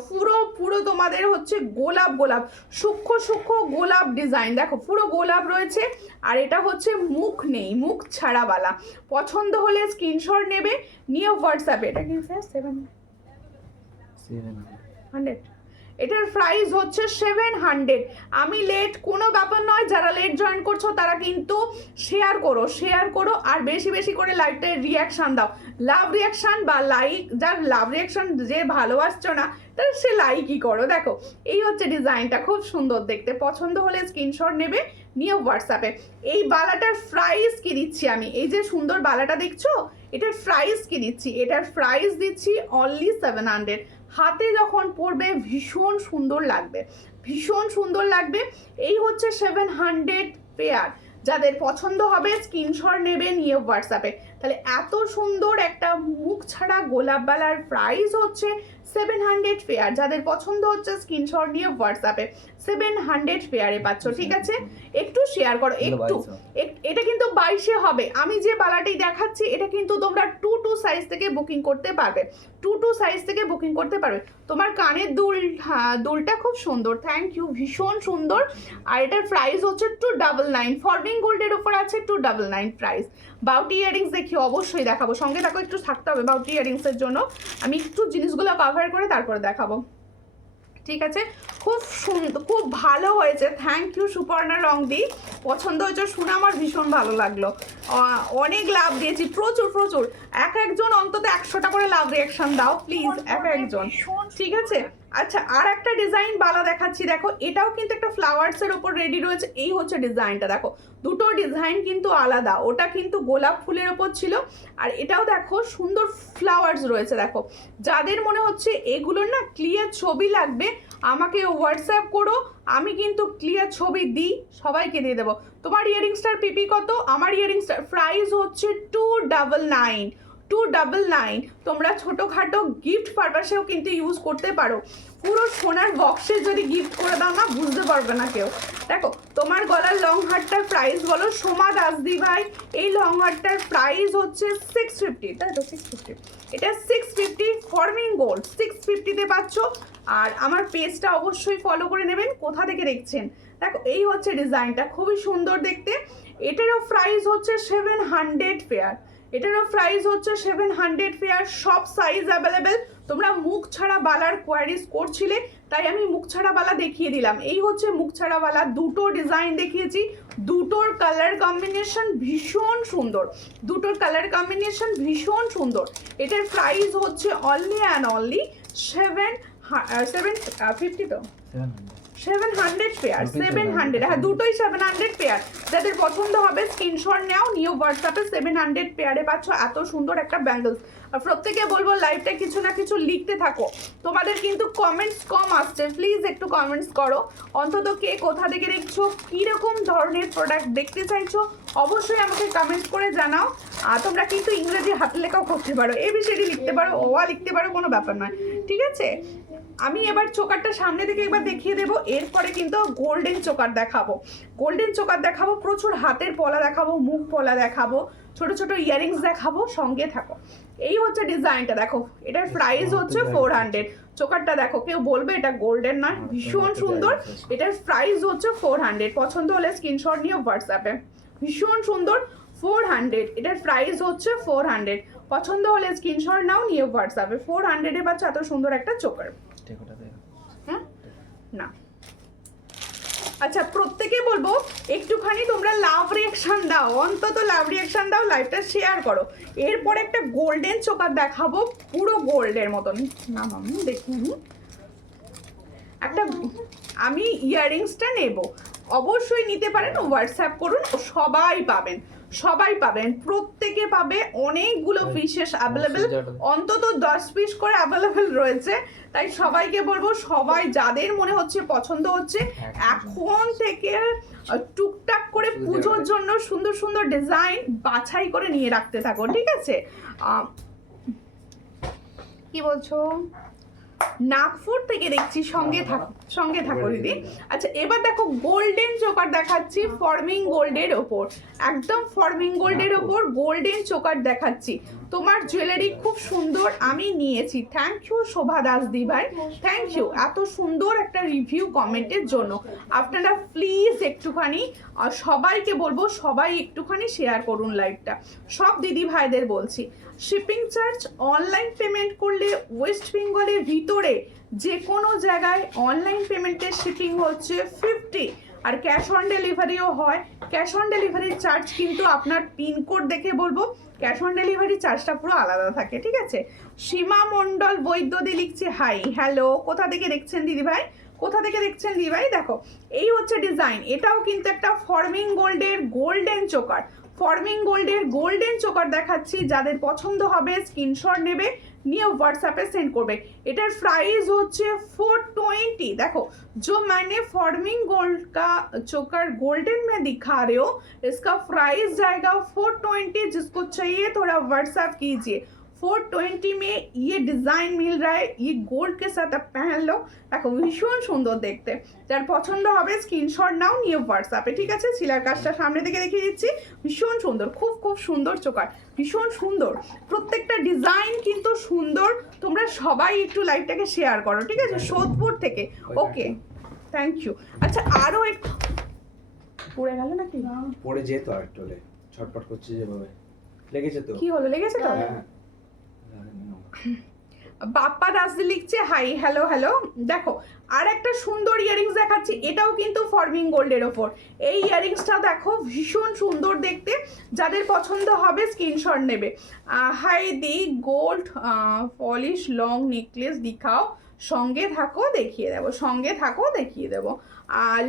পুরো তোমাদের হচ্ছে গোলাপ গোলাপ, সূক্ষ্ম সূক্ষ্ম গোলাপ ডিজাইন, দেখো পুরো গোলাপ রয়েছে। আর এটা হচ্ছে মুখ নেই, মুখ ছাড়াওয়ালা। পছন্দ হলে স্ক্রিনশট নেবে, নিয়ে হোয়াটসঅ্যাপে। এটা কি স্যার 700? এটার প্রাইস হচ্ছে 700। আমি লেট কোনো ব্যাপার নয়, যারা লেট জয়েন করছো তারা কিন্তু শেয়ার করো আর বেশি বেশি করে লাইভটায় রিয়াকশান দাও, লাভ রিয়াকশান বা লাইক। যার লাভ রিয়াকশান যে ভালোবাসছো না তাহলে সে লাইকই করো। দেখো এই হচ্ছে ডিজাইনটা, খুব সুন্দর দেখতে। পছন্দ হলে স্ক্রিনশট নেবে, নিয়ে হোয়াটসঅ্যাপে। এই বালাটার প্রাইস কি দিচ্ছি আমি, এই যে সুন্দর বালাটা দেখছো, এটার প্রাইস কি দিচ্ছি? এটার প্রাইস দিচ্ছি অনলি 700। হাতে যখন পরবে ভীষণ সুন্দর লাগবে, ভীষণ সুন্দর লাগবে। এই হচ্ছে 700 পেয়ার। যাদের পছন্দ হবে স্ক্রিনশট নেবে, নিয়ে হোয়াটসঅ্যাপে। তাহলে এত সুন্দর একটা মুখ ছাড়া গোলাপবালার প্রাইস হচ্ছে 700 পেয়ার। যাদের পছন্দ হচ্ছে স্ক্রিনশট নিয়ে হোয়াটসঅ্যাপে 700 পেয়ারে পাচ্ছ, ঠিক আছে? একটু শেয়ার করো একটু। এটা কিন্তু 22-এ হবে। আমি যে বালাটি দেখাচ্ছি এটা কিন্তু তোমরা 2 সাইজ থেকে বুকিং করতে পারবে, 2 সাইজ থেকে বুকিং করতে পারবে। তোমার কানের দুলটা খুব সুন্দর, থ্যাংক ইউ, ভীষণ সুন্দর। আর এটার প্রাইস হচ্ছে 299। ফরমিং গোল্ডের উপর আছে 299 প্রাইস। বাউটি ইয়ারিংস দেখি, অবশ্যই দেখাবো, সঙ্গে দেখো, একটু থাকতে হবে বাউটি ইয়ারিংসের জন্য। আমি একটু জিনিসগুলো কভার করে তারপরে দেখাবো, ঠিক আছে? খুব সুন্দর, খুব ভালো হয়েছে, থ্যাংক ইউ সুপর্ণা রংদি। পছন্দ হয়েছে শুনে আমার ভীষণ ভালো লাগলো। অনেক লাভ দিয়েছি, প্রচুর। একজন অন্তত 100টা করে লাভ রিয়াকশন দাও প্লিজ, একজন, ঠিক আছে? আচ্ছা, আর একটা ডিজাইন বালা দেখাচ্ছি, দেখো এটাও কিন্তু একটা ফ্লাওয়ার্সের ওপর রেডি রয়েছে। এই হচ্ছে ডিজাইনটা, দেখো দুটো ডিজাইন কিন্তু আলাদা, ওটা কিন্তু গোলাপ ফুলের ওপর ছিল, আর এটাও দেখো সুন্দর ফ্লাওয়ার্স রয়েছে। দেখো যাদের মনে হচ্ছে এগুলোর না ক্লিয়ার ছবি লাগবে, আমাকে হোয়াটসঅ্যাপ করো, আমি কিন্তু ক্লিয়ার ছবি দিই, সবাইকে দিয়ে দেবো। তোমার ইয়ারিংসটার পিপি কত? আমার ইয়ারিংসটার প্রাইস হচ্ছে 299। তোমরা ছোটোখাটো গিফট পারপাসেও কিন্তু ইউজ করতে পারো। পুরো সোনার বক্সে যদি গিফট করে দাও না, বুঝতে পারবে না কেউ। দেখো তোমার গলার লং হারটার প্রাইস বলো সোমা দাসদি ভাই। এই লং হারটার প্রাইস হচ্ছে 650, তাই তো? 650, এটা 650 ফর্মিং গোল্ড, 650-তে পাচ্ছ। আর আমার পেজটা অবশ্যই ফলো করে নেবেন। কোথা থেকে দেখছেন? দেখো এই হচ্ছে ডিজাইনটা, খুবই সুন্দর দেখতে। এটারও প্রাইস হচ্ছে 700 পেয়ার। এটারও প্রাইস হচ্ছে 700 পেয়ার, সব সাইজ অ্যাভেলেবেল। তোমরা মুখ ছাড়া বালার কোয়ারিজ করছিলে, তাই আমি মুখ ছাড়া বালা দেখিয়ে দিলাম। এই হচ্ছে মুখ ছাড়া বালা, দুটো ডিজাইন দেখিয়েছি, দুটোর কালার কম্বিনেশন ভীষণ সুন্দর, ভীষণ সুন্দর। এটার প্রাইস হচ্ছে অনলি অ্যান্ড অনলি 750 তো 700 পেয়ার, 700, হ্যাঁ দুটোই 700 পেয়ার। যাদের পছন্দ হবে স্ক্রিনশট নাও, নিয়ে হোয়াটসঅ্যাপে 700 পেয়ারে পাচ্ছ এত সুন্দর একটা ব্যাঙ্গলস। আর প্রত্যেকে বলবো লাইভটা কিছু না কিছু লিখতে থাকো। তোমাদের কিন্তু কমেন্টস কম আসছে, প্লিজ একটু কমেন্টস করো। অন্তত কে কোথা থেকে দেখছো, কীরকম ধরনের প্রোডাক্ট দেখতে চাইছো, অবশ্যই আমাকে কমেন্টস করে জানাও। আর তোমরা কিন্তু ইংরেজি হাত লেখাও করতে পারো, এবিসিডি লিখতে পারো, ওয়া লিখতে পারো, কোনো ব্যাপার নয়, ঠিক আছে? আমি এবার চোকারটা সামনে থেকে একবার দেখিয়ে দেবো, এরপরে কিন্তু গোল্ডেন চোকার দেখাবো, প্রচুর হাতের পলা দেখাবো, মুখ পলা দেখাবো, ছোট ছোট ইয়ারিংস দেখাবো, সঙ্গে থাকো। এই হচ্ছে ডিজাইনটা, দেখো এটার প্রাইস হচ্ছে 400। চোকারটা দেখো, কেউ বলবে এটা গোল্ডেন নয়, ভীষণ সুন্দর। এটার প্রাইস হচ্ছে 400। পছন্দ হলে স্ক্রিনশট নিয়ে হোয়াটসঅ্যাপে, ভীষণ সুন্দর, 400। এটার প্রাইস হচ্ছে 400। পছন্দ হলে স্ক্রিনশট নাও, নিয়ে হোয়াটসঅ্যাপে। 400-এ পাচ্ছ এত সুন্দর একটা চোকার। হ্যাঁ না আচ্ছা প্রত্যেকে বলবো একটুখানি তোমরা লাভ রিয়াকশন দাও, অন্তত লাভ রিয়াকশন দাও, লাইভটা শেয়ার করো। এরপর একটা গোল্ডেন চোকার দেখাবো, পুরো গোল্ডের মতন। না মামু দেখুন, একটা আমি ইয়াররিংসটা নেব, অবশ্যই নিতে পারেন, হোয়াটসঅ্যাপ করুন, সবাই পাবেন, সবাই পাবেন, প্রত্যেকে পাবে। অনেকগুলো পিসেস অ্যাভেলেবেল, অন্তত 10 পিস করে অ্যাভেলেবেল রয়েছে। তাই সবাইকে বলবো, সবাই যাদের মনে হচ্ছে পছন্দ হচ্ছে এখন থেকে টুকটাক করে পুজোর জন্য সুন্দর সুন্দর ডিজাইন বাছাই করে নিয়ে রাখতে থাকো, ঠিক আছে? কি বলছো? নাগপুর থেকে দেখছি, সঙ্গে থাকো দিদি। আচ্ছা এবার দেখো গোল্ডেন চোকার দেখাচ্ছি, ফর্মিং গোল্ডের ওপর, একদম ফর্মিং গোল্ডের ওপর গোল্ডেন চোকার দেখাচ্ছি। তোমার জুয়েলারি খুব সুন্দর, আমি নিয়েছি। থ্যাংক ইউ শোভা দাস দি ভাই, থ্যাংক ইউ এত সুন্দর একটা রিভিউ কমেন্টের জন্য। আপনারা প্লিজ একটুখানি সবাইকে বলবো, সবাই একটুখানি শেয়ার করুন লাইভটা, সব দিদি ভাইদের বলছি। শিপিং চার্জ অনলাইন পেমেন্ট করলে ওয়েস্ট বেঙ্গলের ভিতরে যে কোনো জায়গায় অনলাইন পেমেন্টের শিপিং হচ্ছে 50, আর ক্যাশ অন ডেলিভারিও হয়। ক্যাশ অন ডেলিভারির চার্জ কিন্তু আপনার পিনকোড দেখে বলবো, ক্যাশ অন ডেলিভারি চার্জটা পুরো আলাদা থাকে, ঠিক আছে? সীমা মণ্ডল বৈদ্যদি লিখছে হাই, হ্যালো, কোথা থেকে দেখছেন দিদিভাই, কোথা থেকে দেখছেন দিদিভাই? দেখো এই হচ্ছে ডিজাইন, এটাও কিন্তু একটা ফর্মিং গোল্ডের গোল্ডেন চোকার, ফর্মিং গোল্ডের গোল্ডেন চোকার দেখাচ্ছি। যাদের পছন্দ হবে স্ক্রিনশট নেবে, নিয়ে হোয়াটসঅ্যাপে সেন্ড করবে। এটার প্রাইস হচ্ছে 420। देखो जो मैंने फॉर्मिंग गोल्ड का चोकर गोल्डन में दिखा रहे हो, इसका प्राइस जाएगा 420। जिसको चाहिए थोड़ा व्हाट्सएप कीजिए। 420 में ये डिजाइन मिल रहा है, ये गोल्ड के साथ आप पहन लो। देखो ভীষণ সুন্দর দেখতে, যার পছন্দ হবে স্ক্রিনশট নাও, নিয়ে হোয়াটসঅ্যাপে, ঠিক আছে? সিলার কাজটা সামনে থেকে দেখিয়ে দিচ্ছি, ভীষণ সুন্দর, খুব খুব সুন্দর চোকার, ভীষণ সুন্দর, প্রত্যেকটা ডিজাইন কিন্তু সুন্দর। তোমরা সবাই একটু লাইভটাকে শেয়ার করো, ঠিক আছে? সোদপুর থেকে, ওকে, থ্যাংক ইউ। আচ্ছা আরো একটু পড়ে গেল নাকি? পড়ে যেত আর একটু হলে, ছটপট করছে যেভাবে, লেগেছে তো। কি হলো, লেগেছে তো? হ্যাঁ। বাপ্পা দাসদি লিখছে হাই, হ্যালো হ্যালো। দেখো আর একটা সুন্দর ইয়ারিংস দেখাচ্ছি, এটাও কিন্তু ফর্মিং গোল্ডের ওপর। এই ইয়ারিংসটা দেখো ভীষণ সুন্দর দেখতে, যাদের পছন্দ হবে স্ক্রিনশট নেবে। Hi the gold polish long necklace দিখাও, সঙ্গে থাকো দেখিয়ে দেবো, সঙ্গে থাকো দেখিয়ে দেবো।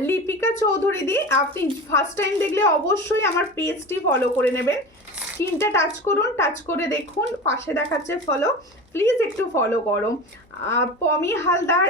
লিপিকা চৌধুরী দি, আপনি ফার্স্ট টাইম দেখলে অবশ্যই আমার পেজটি ফলো করে নেবেন। স্ক্রিনটা টাচ করুন, টাচ করে দেখুন, পাশে দেখাচ্ছে ফলো, প্লিজ একটু ফলো করো। পমি হালদার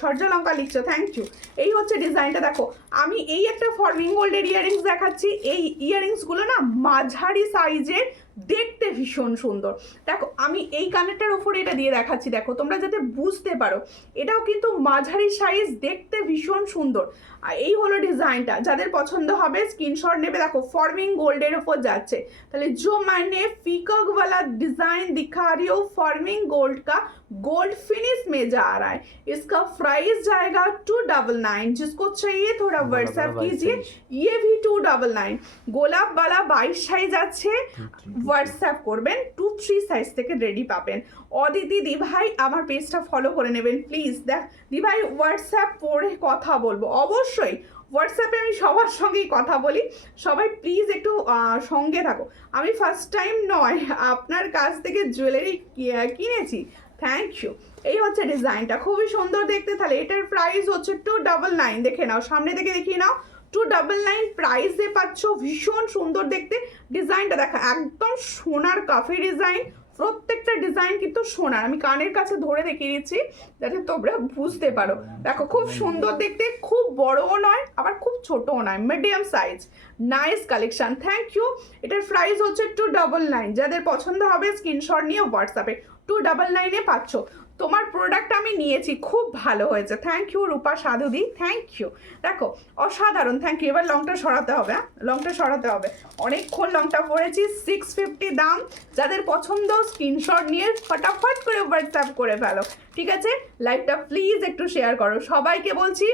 সূর্যলঙ্কা লিখছো, থ্যাংক ইউ। এই হচ্ছে ডিজাইনটা, দেখো আমি এই একটা ফর্মিং গোল্ডের ইয়ারিংস দেখাচ্ছি। এই ইয়ারিংসগুলো না মাঝারি সাইজের, দেখতে ভীষণ সুন্দর। দেখো আমি এই কানেরটার ওপরে এটা দিয়ে দেখাচ্ছি, দেখো তোমরা যাতে বুঝতে পারো, এটাও কিন্তু মাঝারি সাইজ, দেখতে ভীষণ সুন্দর। আর এই হলো ডিজাইনটা, যাদের পছন্দ হবে স্ক্রিনশট নেবে। দেখো ফর্মিং গোল্ডের ওপর যাচ্ছে, তাহলে जो मैंने पीकॉक वाला डिजाइन दिखा रही हूँ फॉर्मिंग गोल्ड का, गोल्ड फिनिश में जा रहा है। इसका प्राइस जाएगा 299। जिसको चाहिए थोड़ा व्हाट्सएप कीजिए। ये भी 299। গোলাপ বালা 22 সাইজ আছে, হোয়াটসঅ্যাপ করবেন, 2-3 সাইজ থেকে রেডি পাবেন। অদিতি দি ভাই আমার পেজটা ফলো করে নেবেন প্লিজ। দেখ দি ভাই হোয়াটসঅ্যাপ পড়ে কথা বলবো, অবশ্যই হোয়াটসঅ্যাপে আমি সবার সঙ্গেই কথা বলি, সবাই প্লিজ একটু সঙ্গে থাকো। আমি ফার্স্ট টাইম নয়, আপনার কাছ থেকে জুয়েলারি কিনেছি, থ্যাংক ইউ। এই হচ্ছে ডিজাইনটা, খুবই সুন্দর দেখতে। তাহলে এটার প্রাইস হচ্ছে 299। দেখে নাও, সামনে থেকে দেখিয়ে নাও, 299 প্রাইসে পাচ্ছ, ভীষণ সুন্দর দেখতে। ডিজাইনটা দেখো একদম সোনার কাফি ডিজাইন, প্রত্যেকটা ডিজাইন কিন্তু সোনার। আমি কানের কাছে ধরে দেখিয়ে দিচ্ছি যাতে তোমরা বুঝতে পারো। দেখো খুব সুন্দর দেখতে, খুব বড়ও নয় আবার খুব ছোটও নয়, medium size, nice collection, thank you. এটার প্রাইস হচ্ছে 299। যাদের পছন্দ হবে স্ক্রিনশট নিয়ে হোয়াটসঅ্যাপে, 299-এ পাচ্ছ। তোমার প্রোডাক্ট আমি নিয়েছি, খুব ভালো হয়েছে, থ্যাংক ইউ রূপা সাধুদি, থ্যাংক ইউ। দেখো অসাধারণ, থ্যাংক ইউ। এবার লংটা সরাতে হবে, হ্যাঁ লংটা সরাতে হবে, অনেকক্ষণ লংটা পরেছি। 650 দাম, যাদের পছন্দ স্ক্রিনশট নিয়ে ফটাফট করে হোয়াটসঅ্যাপ করে ফেলো, ঠিক আছে? লাইভটা প্লিজ একটু শেয়ার করো, সবাইকে বলছি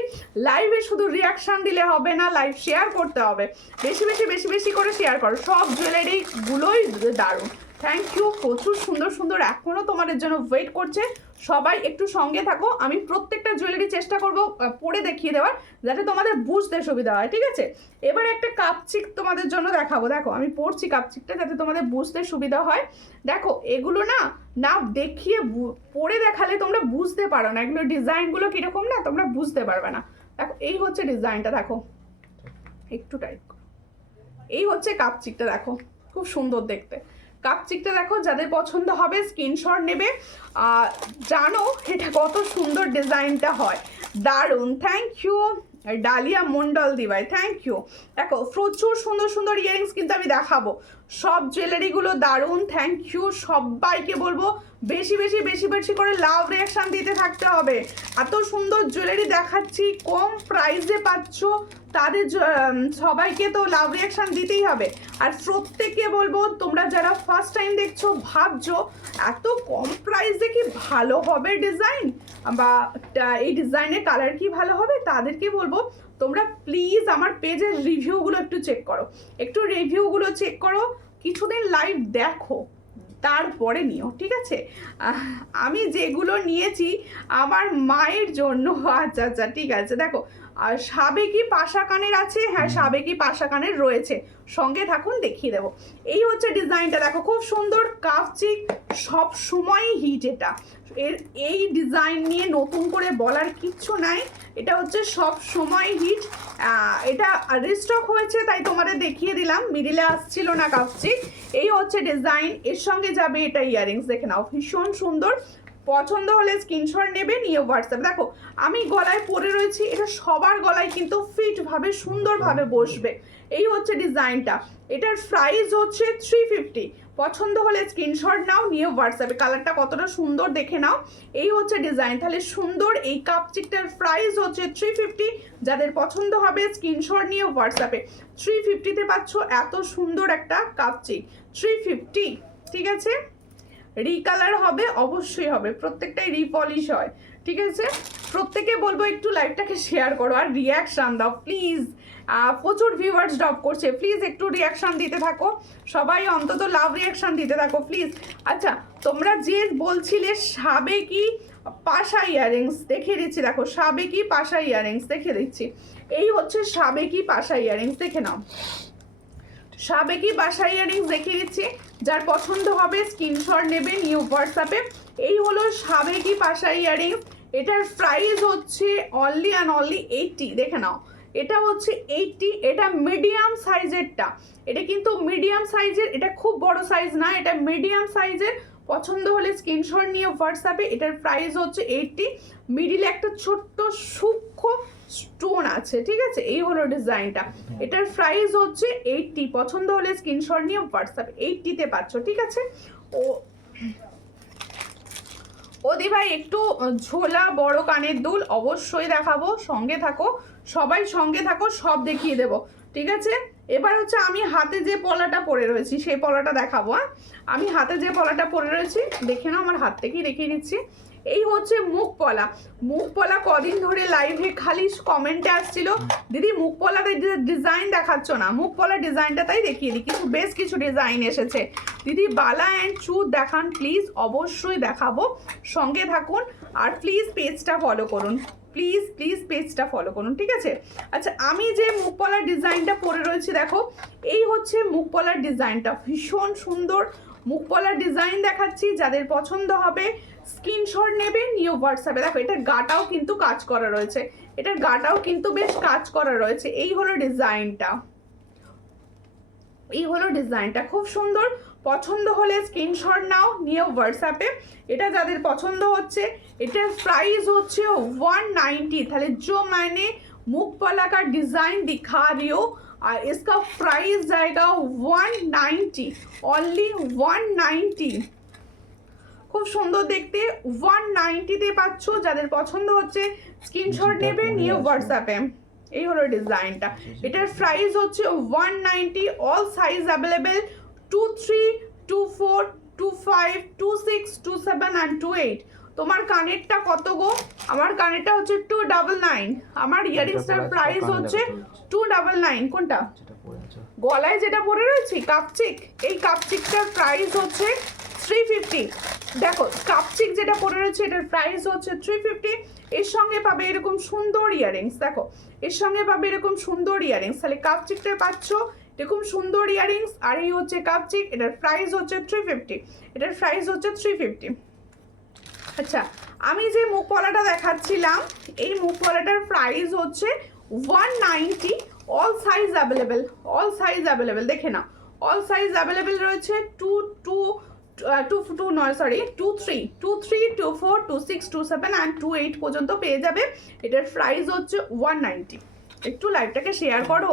লাইভে শুধু রিয়াকশান দিলে হবে না, লাইভ শেয়ার করতে হবে, বেশি বেশি বেশি বেশি করে শেয়ার করো। সব জুয়েলারিগুলোই দারুণ, থ্যাংক ইউ, প্রচুর সুন্দর সুন্দর এখনো তোমাদের জন্য ওয়েট করছে। সবাই একটু সঙ্গে থাকো, আমি প্রত্যেকটা জুয়েলারি চেষ্টা করব পরে দেখিয়ে দেওয়ার, যাতে তোমাদের বুঝতে সুবিধা হয়, ঠিক আছে? এবার একটা কাপচিক তোমাদের জন্য দেখাবো। দেখো আমি পরছি কাপচিকটা, যাতে তোমাদের বুঝতে সুবিধা হয়। দেখো এগুলো না না দেখিয়ে পরে দেখালে তোমরা বুঝতে পারো না, এগুলো ডিজাইনগুলো কীরকম না তোমরা বুঝতে পারবে না। দেখো এই হচ্ছে ডিজাইনটা, দেখো একটু টাইপ করো, এই হচ্ছে কাপচিকটা, দেখো খুব সুন্দর দেখতে। কাপচিকটা দেখো, যাদের পছন্দ হবে স্ক্রিনশট নেবে। জানো এটা কত সুন্দর ডিজাইনটা হয়, দারুণ। থ্যাংক ইউ ডালিয়া মন্ডল দিভাই, থ্যাংক ইউ। দেখো প্রচুর সুন্দর সুন্দর ইয়ারিংস কিন্তু আমি দেখাবো, সব জুয়েলারিগুলো দারুণ। থ্যাংক ইউ সবাইকে বলবো বেশি বেশি বেশি বেশি করে লাভ রিয়াকশান দিতে থাকতে হবে। এত সুন্দর জুয়েলারি দেখাচ্ছি, কম প্রাইসে পাচ্ছ, তাদের সবাইকে তো লাভ রিয়াকশান দিতেই হবে। আর প্রত্যেককে বলবো তোমরা যারা ফার্স্ট টাইম দেখছো, ভাবছো এত কম প্রাইসে কি ভালো হবে ডিজাইন, বা এই ডিজাইনের কালার কি ভালো হবে, তাদেরকে বলবো তোমরা প্লিজ আমার পেজের রিভিউগুলো একটু চেক করো, একটু রিভিউগুলো চেক করো, কিছুদিন লাইভ দেখো, তারপরে নিও, ঠিক আছে? আমি যেগুলো নিয়েছি আমার মায়ের জন্য। আচ্ছা আচ্ছা ঠিক আছে। দেখো আর সাবেকি পাশা কানের আছে, হ্যাঁ সাবেকি পাশা কানের রয়েছে, সঙ্গে থাকুন দেখিয়ে দেবো। এই হচ্ছে ডিজাইনটা, দেখো খুব সুন্দর কাপচিক, সব সময়ই হিট এটা। এই ডিজাইন নিয়ে নতুন করে বলার কিচ্ছু নাই, এটা হচ্ছে সব সময় হিট। এটা রিস্টক হয়েছে তাই তোমাদের দেখিয়ে দিলাম, মিডিলে আসছিল না কাপচিক। এই হচ্ছে ডিজাইন, এর সঙ্গে যাবে এটা ইয়ারিংস, দেখে নাও ভীষণ সুন্দর। পছন্দ হলে স্ক্রিনশট নেবে, নিয়ে হোয়াটসঅ্যাপ। দেখো আমি গলায় পরে রয়েছি, এটা সবার গলায় কিন্তু ফিটভাবে সুন্দরভাবে বসবে। এই হচ্ছে ডিজাইনটা, এটার প্রাইস হচ্ছে 350। পছন্দ হলে স্ক্রিনশট নাও, নিয়ে হোয়াটসঅ্যাপে। কালারটা কতটা সুন্দর দেখে নাও। এই হচ্ছে ডিজাইন, তাহলে সুন্দর এই কাপচিকটার প্রাইস হচ্ছে 350। যাদের পছন্দ হবে স্ক্রিনশট নিয়ে হোয়াটসঅ্যাপে। 350-তে পাচ্ছ এত সুন্দর একটা কাপচিক, 350, ঠিক আছে? রিকালার হবে, অবশ্যই হবে, প্রত্যেকটাই রিপলিশ হয়, ঠিক আছে? প্রত্যেকে বলবো একটু লাইভটাকে শেয়ার করো আর রিয়াকশান দাও প্লিজ। প্রচুর ভিউয়ার্স ড্রপ করছে, প্লিজ একটু রিয়াকশান দিতে থাকো, সবাই অন্তত লাভ রিয়াকশান দিতে থাকো প্লিজ। আচ্ছা তোমরা যে বলছিলে সাবেকি পাশা ইয়ারিংস, দেখিয়ে দিচ্ছি, দেখো সাবেকি পাশা ইয়ারিংস দেখিয়ে দিচ্ছি। এই হচ্ছে সাবেকি পাশা ইয়ারিংস, দেখে নাও সাবেকি পাশা ইয়ারিংস দেখিয়ে দিচ্ছি। যার পছন্দ হবে স্ক্রিনশট নেবে, নিউ হোয়াটসঅ্যাপে। এই হলো সাবেকি পাশা ইয়ারিংস, এটার প্রাইস হচ্ছে অনলি অ্যান্ড অনলি 80, দেখে নাও এটা হচ্ছে 80। এটা মিডিয়াম সাইজেরটা, এটা কিন্তু মিডিয়াম সাইজের, এটা খুব বড় সাইজ না, এটা মিডিয়াম সাইজের। পছন্দ হলে স্ক্রিনশট নিয়ে হোয়াটসঅ্যাপে। এটার প্রাইস হচ্ছে 80, মিডিলে একটা ছোট্ট সূক্ষ্ম স্টোন আছে, ঠিক আছে? এই হলো ডিজাইনটা, এটার প্রাইস হচ্ছে 80। পছন্দ হলে স্ক্রিনশট নিয়ে হোয়াটসঅ্যাপে, 80-তে পাচ্ছ, ঠিক আছে? ওদি ভাই একটু ঝোলা বড় কানের দুল অবশ্যই দেখাবো, সঙ্গে থাকো, সবাই সঙ্গে থাকো, সব দেখিয়ে দেবো, ঠিক আছে? এবার হচ্ছে আমি হাতে যে পলাটা পরে রয়েছি সেই পলাটা দেখাবো। হ্যাঁ আমি হাতে যে পলাটা পরে রয়েছি দেখে নাও, আমার হাত থেকেই দেখিয়ে দিচ্ছি। এই হচ্ছে মুখ পলা। মুখ পলা কদিন ধরে লাইভে খালি কমেন্টে আসছিল, দিদি মুখ পলাতে ডিজাইন দেখাচ্ছ না, মুখ পলা ডিজাইনটা তাই দেখিয়ে দিই। কিছু বেশ কিছু ডিজাইন এসেছে, দিদি বালা অ্যান্ড চুর দেখান প্লিজ। অবশ্যই দেখাবো, সঙ্গে থাকুন আর প্লিজ পেজটা ফলো করুন, প্লিজ প্লিজ পেজটা ফলো করুন, ঠিক আছে? আচ্ছা আমি যে মুখ পলার ডিজাইনটা পরে রয়েছি, দেখো এই হচ্ছে মুখ পলার ডিজাইনটা, ভীষণ সুন্দর মুখ পলার ডিজাইন দেখাচ্ছি। যাদের পছন্দ হবে স্ক্রিনশট নেবে, নিয়ে হোয়াটসঅ্যাপে। দেখো এটার গাটাও কিন্তু কাজ করা রয়েছে, এটার গাটাও কিন্তু বেশ কাজ করা রয়েছে। এই হলো ডিজাইনটা, এই হলো ডিজাইনটা, খুব সুন্দর। পছন্দ হলে স্ক্রিনশট নাও, নিয়ে হোয়াটসঅ্যাপে। এটা যাদের পছন্দ হচ্ছে, এটার প্রাইস হচ্ছে 190। তাহলে जो मैंने मुख पला का डिज़ाइन दिखा रही हो, इसका प्राइस जाएगा 190, ओनली 190। খুব সুন্দর দেখতে, 190-তে পাচ্ছ। যাদের পছন্দ হচ্ছে স্ক্রিনশট নেবে, নিয়ে হোয়াটসঅ্যাপে। এই হলো ডিজাইনটা, এটার প্রাইস হচ্ছে 190। All size available, 23, 24, 25, 26, 27 and 28। তোমার কানেরটা কত গো? আমার কানেরটা হচ্ছে 299, আমার ইয়ারিংসটার প্রাইস হচ্ছে 299। কোনটা? যেটা পরে আছে গলায় যেটা পরে রয়েছে কাপচিক, এই কাপচিকটার প্রাইস হচ্ছে 350। দেখো কাপচিক যেটা পরে রয়েছে এটার প্রাইস হচ্ছে 350। এর সঙ্গে পাবে এরকম সুন্দর ইয়ারিংস, দেখো এর সঙ্গে পাবে এরকম সুন্দর ইয়ারিংস। তাহলে কাপচিকটা পাচ্ছ এরকম সুন্দর ইয়ারিংস, আর এই হচ্ছে কাপচিক, এটার প্রাইস হচ্ছে 350, এটার প্রাইস হচ্ছে 350। আচ্ছা, আমি যে মুখ পলাটা দেখাচ্ছিলাম এই মুখ পলাটার প্রাইস হচ্ছে 190। All size available, all size available, দেখে নাও অল সাইজ অ্যাভেলেবেল রয়েছে। 23, 24, 26, 27 অ্যান্ড 28 পর্যন্ত পেয়ে যাবে। এটার প্রাইস হচ্ছে 190। একটু লাইভটাকে শেয়ার করো।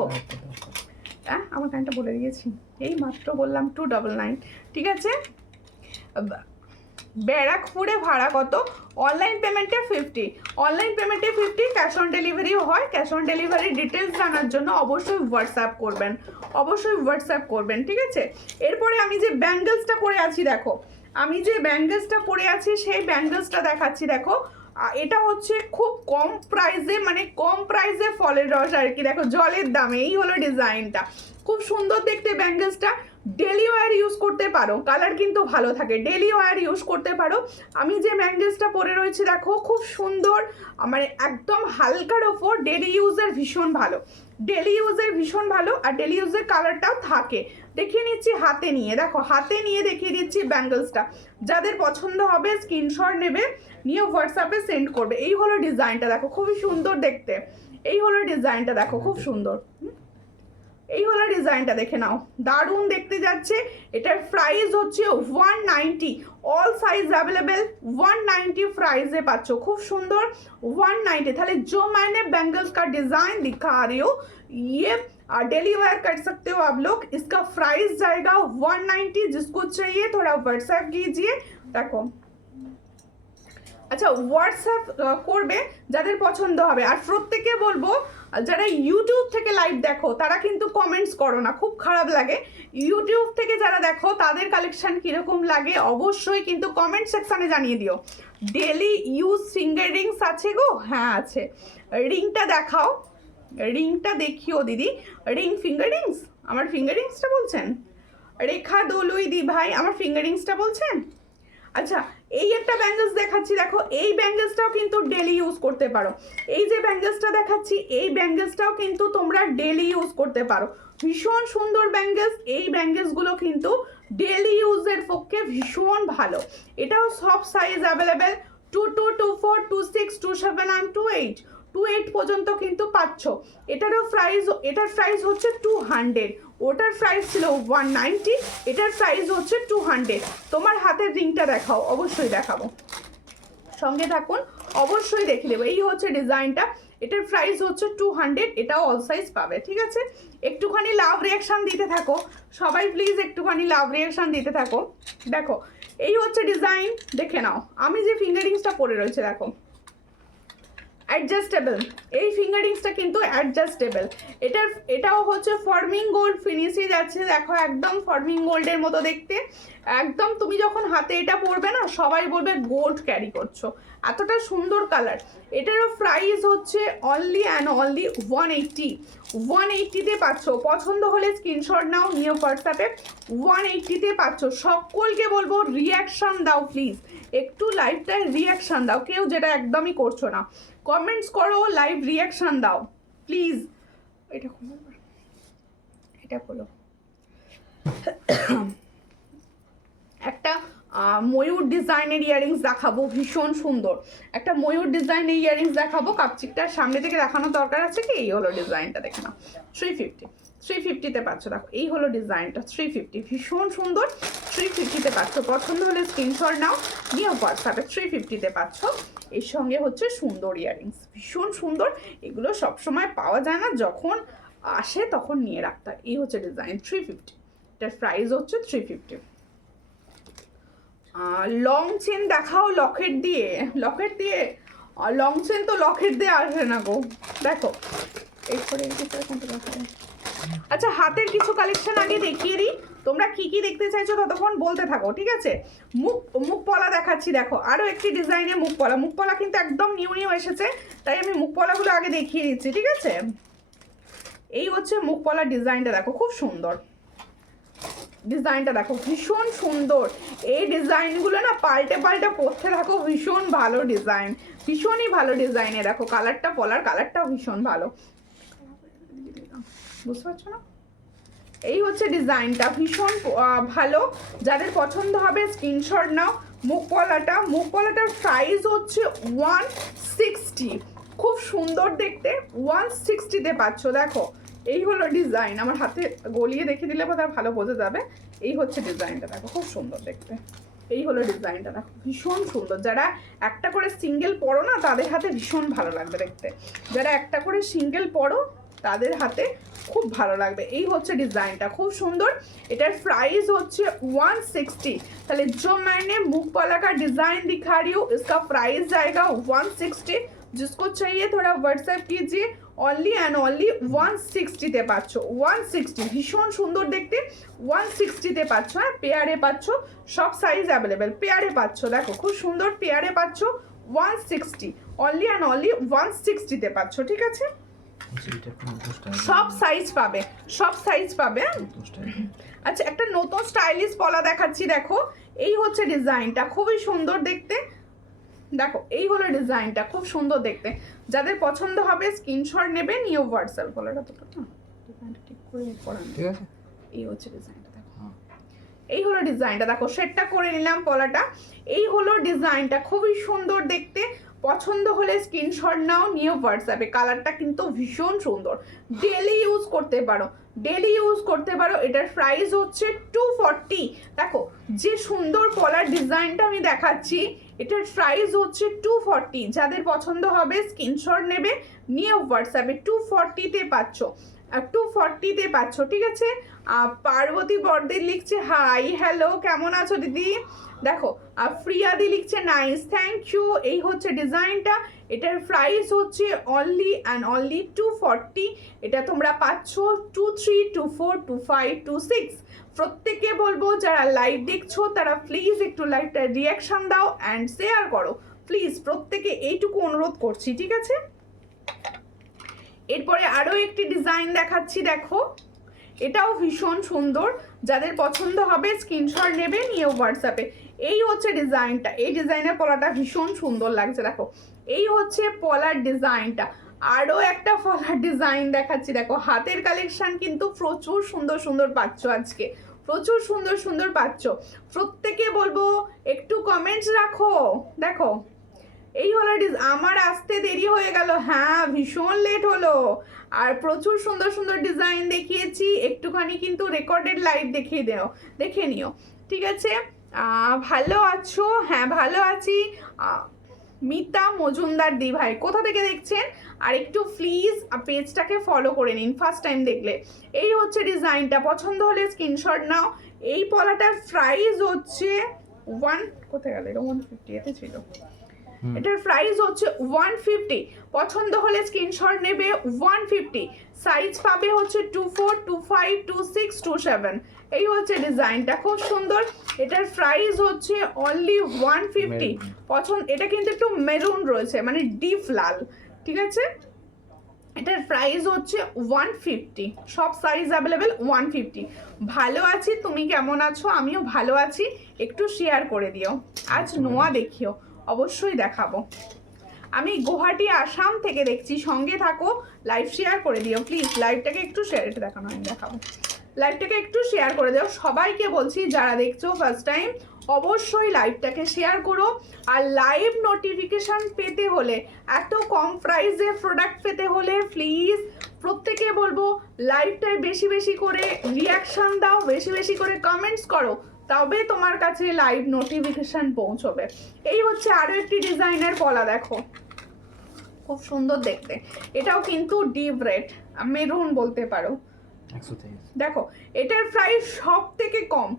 হ্যাঁ, আমার কানটা বলে দিয়েছি, এই মাত্র বললাম 299। ঠিক আছে, ব্যারাকপুরে ভাড়া কত? অনলাইন পেমেন্টে 50, অনলাইন পেমেন্টে 50, ক্যাশ অন ডেলিভারিও হয়। ক্যাশ অন ডেলিভারি ডিটেলস জানার জন্য অবশ্যই হোয়াটসঅ্যাপ করবেন, অবশ্যই হোয়াটসঅ্যাপ করবেন। ঠিক আছে, এরপরে আমি যে ব্যাঙ্গেলসটা পরে আছি দেখো, আমি যে ব্যাঙ্গেলসটা পরে আছি সেই ব্যাঙ্গেলসটা দেখাচ্ছি দেখো। এটা হচ্ছে খুব কম প্রাইসে, মানে কম প্রাইসে ফলের রস আর কি, দেখো জলের দামে। এই হলো ডিজাইনটা, খুব সুন্দর দেখতে ব্যাঙ্গেলসটা। ডেলি ওয়্যার ইউজ করতে পারো, কালার কিন্তু ভালো থাকে, ডেলি ওয়্যার ইউজ করতে পারো। আমি যে ব্যাঙ্গেলসটা পরে রয়েছে দেখো খুব সুন্দর, মানে একদম হালকার ওপর, ডেলি ইউজের ভীষণ ভালো, ডেলি ইউজের ভীষণ ভালো, আর ডেলি ইউজের কালারটাও থাকে। দেখিয়ে নিচ্ছি হাতে নিয়ে, দেখো হাতে নিয়ে দেখিয়ে দিচ্ছি ব্যাঙ্গেলসটা। যাদের পছন্দ হবে স্ক্রিনশট নেবে, নিয়ে হোয়াটসঅ্যাপে সেন্ড করবে। এই হলো ডিজাইনটা, দেখো খুবই সুন্দর দেখতে। এই হলো ডিজাইনটা, দেখো খুব সুন্দর। এই হলো ডিজাইনটা, দেখে নাও দারুণ দেখতে যাচ্ছে। এটার প্রাইস হচ্ছে 190, অল সাইজ অ্যাভেলেবেল। 190 प्राइस पाচ্ছ, খুব সুন্দর 190। তাহলে जो मैंने बैंगल्स का डिजाइन दिखा रही हूँ ये डेली वेयर कर सकते हो आप लोग। इसका प्राइस जाएगा 190। जिसको चाहिए थोड़ा व्हाट्सएप कीजिए। देखो আচ্ছা, হোয়াটসঅ্যাপ করবে যাদের পছন্দ হবে। আর প্রত্যেকে বলবো যারা ইউটিউব থেকে লাইভ দেখো তারা কিন্তু কমেন্টস করো না, খুব খারাপ লাগে। ইউটিউব থেকে যারা দেখো তাদের কালেকশন কীরকম লাগে অবশ্যই কিন্তু কমেন্ট সেকশানে জানিয়ে দিও। ডেলি ইউজ ফিঙ্গার রিংস আছে গো? হ্যাঁ আছে। রিংটা দেখাও, রিংটা দেখিও দিদি। রিং ফিঙ্গার রিংস, আমার ফিঙ্গার রিংসটা বলছেন? রেখা দোলুই দি ভাই আমার ফিঙ্গার রিংসটা বলছেন? আচ্ছা, এই একটা ব্যাঙ্গেলস দেখাচ্ছি দেখো, এই ব্যাঙ্গেলসটাও কিন্তু ডেলি ইউজ করতে পারো। এই যে ব্যাঙ্গেলসটা দেখাচ্ছি এই ব্যাঙ্গেলসটাও কিন্তু তোমরা ডেলি ইউজ করতে পারো। ভীষণ সুন্দর ব্যাঙ্গেলস, এই ব্যাঙ্গেলসগুলো কিন্তু ডেলি ইউজের পক্ষে ভীষণ ভালো। এটাও সব সাইজ অ্যাভেলেবেল, 22, 24, 26, 27 অ্যান্ড 28 পর্যন্ত কিন্তু পাচ্ছ। এটার প্রাইস হচ্ছে 200, ওটার প্রাইস ছিল 190, এটার প্রাইস হচ্ছে 200। তোমার হাতের রিংটা দেখাও, অবশ্যই দেখাবো, সঙ্গে থাকুন, অবশ্যই দেখে দেবো। এই হচ্ছে ডিজাইনটা, এটার প্রাইস হচ্ছে 200, এটাও অল সাইজ পাবে। ঠিক আছে, একটুখানি লাভ রিয়াকশান দিতে থাকো সবাই, প্লিজ একটুখানি লাভ রিয়াকশান দিতে থাকো। দেখো এই হচ্ছে ডিজাইন, দেখে নাও। আমি যে ফিঙ্গারিংসটা পরে রয়েছে দেখো, অ্যাডজাস্টেবল, এই ফিঙ্গারিংসটা কিন্তু অ্যাডজাস্টেবল। এটাও হচ্ছে ফর্মিং গোল্ড ফিনিশে যাচ্ছে, দেখো একদম ফর্মিং গোল্ডের মতো দেখতে। একদম তুমি যখন হাতে এটা পরবে না সবাই বলবে গোল্ড ক্যারি করছো, এতটা সুন্দর কালার। এটারও প্রাইস হচ্ছে অনলি অ্যান্ড অনলি 180তে পাচ্ছ। পছন্দ হলে স্ক্রিনশট নাও, নিয়ে হোয়াটসঅ্যাপে 180তে পাচ্ছ। সকলকে বলবো রিয়াকশান দাও প্লিজ, একটু লাইভটায় রিয়াকশান দাও। কেউ যেটা একদমই করছো না, কমেন্টস করো, লাইভ রিয়াকশান দাও প্লিজ। এটা খোলো, এটা খোলো। একটা ময়ূর ডিজাইনের ইয়ারিংস দেখাবো, ভীষণ সুন্দর একটা ময়ূর ডিজাইনের ইয়ারিংস দেখাবো। কাপচিকটার সামনে থেকে দেখানোর দরকার আছে কি? এই হলো ডিজাইনটা, দেখে না 350তে পাচ্ছ। দেখো এই হলো ডিজাইনটা 350, ভীষণ সুন্দর। 350তে পাচ্ছ, পছন্দ হলে স্ক্রিনশট নাও, নিয়ে হোয়াটসঅ্যাপে 350তে পাচ্ছ। এর সঙ্গে হচ্ছে সুন্দর ইয়ারিংস, ভীষণ সুন্দর। এগুলো সবসময় পাওয়া যায় না, যখন আসে তখন নিয়ে রাখতে হয়। এই হচ্ছে ডিজাইন 350, এটার প্রাইস হচ্ছে 350। লং চেন দেখাও লকেট দিয়ে, লং চেন তো লকেট দিয়ে আসে না গো। দেখো এরপরে কোনটা দেখাবো, আচ্ছা হাতের কিছু কালেকশন আগে দেখিয়ে দিই, তোমরা কি কি দেখতে চাইছো ততক্ষণ বলতে থাকো, ঠিক আছে? মুখ পলা দেখাচ্ছি, দেখো আরো একটি ডিজাইনে মুখ পলা কিন্তু একদম নিউ নিউ এসেছে, তাই আমি মুখ পলাগুলো আগে দেখিয়ে দিচ্ছি, ঠিক আছে? এই হচ্ছে মুখ পলার ডিজাইনটা, দেখো খুব সুন্দর ডিজাইনটা, দেখো ভীষণ সুন্দর। এই ডিজাইনগুলো না পাল্টে পাল্টে পরতে থাকো, ভীষণ ভালো ডিজাইন, ভীষণই ভালো ডিজাইনে। দেখো কালারটা, পলার কালারটাও ভীষণ ভালো, বুঝতে পারছো না? এই হচ্ছে ডিজাইনটা, ভীষণ ভালো। যাদের পছন্দ হবে স্ক্রিনশট নাও। মুখ পলাটার প্রাইস হচ্ছে 160, খুব সুন্দর দেখতে, 160-তে পাচ্ছ। দেখো এই হলো ডিজাইন, আমার হাতে গলিয়ে দেখে দিলে বোধহয় ভালো বোঝা যাবে। এই হচ্ছে ডিজাইনটা, দেখো খুব সুন্দর দেখতে। এই হলো ডিজাইনটা, দেখো ভীষণ সুন্দর। যারা একটা করে সিঙ্গেল পরো না তাদের হাতে ভীষণ ভালো লাগবে দেখতে, যারা একটা করে সিঙ্গেল পরো তাদের হাতে খুব ভালো লাগবে। এই হচ্ছে ডিজাইনটা, খুব সুন্দর। এটার प्राइस হচ্ছে 160। তাহলে जो मैंने मुख वाला का डिजाइन दिखा रही हूँ इसका प्राइस जाएगा 160। जिसको चाहिए थोड़ा व्हाट्सएप कीजिए। অনলি অ্যান্ড অনলি 160-তে পাচ্ছ। 160 ভীষণ সুন্দর দেখতে, 160-তে পাচ্ছ। হ্যাঁ পেয়ারে পাচ্ছ, সব সাইজ অ্যাভেলেবেল, পেয়ারে পাচ্ছ। দেখো খুব সুন্দর পেয়ারে পাচ্ছ 160, অনলি অ্যান্ড অনলি 160-তে পাচ্ছ, ঠিক আছে? সব সাইজ পাবে, সব সাইজ পাবে। আচ্ছা একটা নতুন স্টাইলিশ পলা দেখাচ্ছি, দেখো এই হচ্ছে ডিজাইনটা, খুবই সুন্দর দেখতে। দেখো এই হলো ডিজাইনটা, খুব সুন্দর দেখতে। যাদের পছন্দ হবে স্ক্রিনশট নেবে, নিয়ে হোয়াটসঅ্যাপ পলাটা তো না ডিজাইনটা ঠিক করে পড়ানো, ঠিক আছে? এই হচ্ছে ডিজাইনটা, দেখো এই হলো ডিজাইনটা, দেখো সেটটা করে নিলাম পলাটা। এই হলো ডিজাইনটা, খুবই সুন্দর দেখতে। পছন্দ হলে স্ক্রিনশট নাও, নিয়ে হোয়াটসঅ্যাপে। কালারটা কিন্তু ভীষণ সুন্দর, ডেলি ইউজ করতে পারো, ডেলি ইউজ করতে পারো। এটার প্রাইস হচ্ছে 240। দেখো যে সুন্দর পলার ডিজাইনটা আমি দেখাচ্ছি, এটার প্রাইস হচ্ছে 240। যাদের পছন্দ হবে স্ক্রিনশট নেবে, নিয়ে হোয়াটসঅ্যাপে। 240-তে পাচ্ছ, 240-তে পাচ্ছ, ঠিক আছে? পার্বতী বর্দি লিখছে হাই হ্যালো, কেমন আছো দিদি? দেখো প্রিয়াদি লিখছে নাইস, থ্যাংক ইউ। এই হচ্ছে ডিজাইনটা, এটার প্রাইস হচ্ছে অনলি অ্যান্ড অনলি 240। এটা তোমরা পাচ্ছ 23, 24, 25, 26। প্রত্যেকে বলবো যারা লাইভ দেখছো তারা প্লিজ একটু লাইভটা রিয়াকশন দাও অ্যান্ড শেয়ার করো প্লিজ, প্রত্যেকে এইটুকু অনুরোধ করছি, ঠিক আছে? এরপরে আরো একটি ডিজাইন দেখাচ্ছি, দেখো এটাও ভীষণ সুন্দর। যাদের পছন্দ হবে স্ক্রিনশট নেবে, নিয়ে হোয়াটসঅ্যাপে। এই হচ্ছে ডিজাইনটা, এই ডিজাইনের পলাটা ভীষণ সুন্দর লাগছে। দেখো এই হচ্ছে পলার ডিজাইনটা। আরো একটা পলার ডিজাইন দেখাচ্ছি, দেখো হাতের কালেকশন কিন্তু প্রচুর সুন্দর সুন্দর পাচ্ছ আজকে, প্রচুর সুন্দর সুন্দর পাচ্ছ। প্রত্যেকে বলবো একটু কমেন্টস রাখো। দেখো এই হলো আমার আসতে দেরি হয়ে গেল, হ্যাঁ ভীষণ লেট হলো। আর প্রচুর সুন্দর সুন্দর ডিজাইন দেখিয়েছি, একটুখানি কিন্তু রেকর্ডেড লাইভ দেখিয়ে দাও, দেখে নিও, ঠিক আছে? ভালো আছো? হ্যাঁ ভালো আছি। মিতা মজুমদার দি ভাই কোথা থেকে দেখছেন? আর একটু প্লিজ পেজটাকে ফলো করে নিন ফার্স্ট টাইম দেখলে। এই হচ্ছে ডিজাইনটা, পছন্দ হলে স্ক্রিনশট নাও। এই পলাটার প্রাইস হচ্ছে কোথায় গেল, এটা 150 এতে ছিল। এটার প্রাইস হচ্ছে 150। পছন্দ হলে স্ক্রিনশট নেবে, 150। সাইজ পাবে হচ্ছে 24, 25, 26, 27। এই হচ্ছে ডিজাইনটা, খুব সুন্দর। এটার প্রাইস হচ্ছে অনলি 150। এটা কিন্তু একটু মেরুন রয়েছে, মানে ডিপ লাল, ঠিক আছে? এটার প্রাইস হচ্ছে 150, সব সাইজ অ্যাভেলেবেল 150। ভালো আছি, তুমি কেমন আছো? আমিও ভালো আছি, একটু শেয়ার করে দিও। আজ নোয়া দেখিও, অবশ্যই দেখাবো। আমি গুয়াহাটি আসাম থেকে দেখছি, সঙ্গে থাকো, লাইভ শেয়ার করে দিও প্লিজ। লাইভটাকে একটু শেয়ার, এটা দেখানো আমি দেখাবো, লাইভটাকে একটু শেয়ার করে দাও। সবাইকে বলছি যারা দেখছো ফার্স্ট টাইম, অবশ্যই লাইভটাকে শেয়ার করো। আর লাইভ নোটিফিকেশান পেতে হলে, এত কম প্রাইসে প্রোডাক্ট পেতে হলে প্লিজ প্রত্যেকে বলবো লাইভটায় বেশি বেশি করে রিয়াকশান দাও, বেশি বেশি করে কমেন্টস করো, তবে তোমার কাছে লাইভ নোটিফিকেশান পৌঁছবে। এই হচ্ছে আরও একটি ডিজাইনের পলা, দেখো খুব সুন্দর দেখতে। এটাও কিন্তু ডিপ রেড, মেরুন বলতে পারো। দেখো এটার প্রাইস সব থেকে কম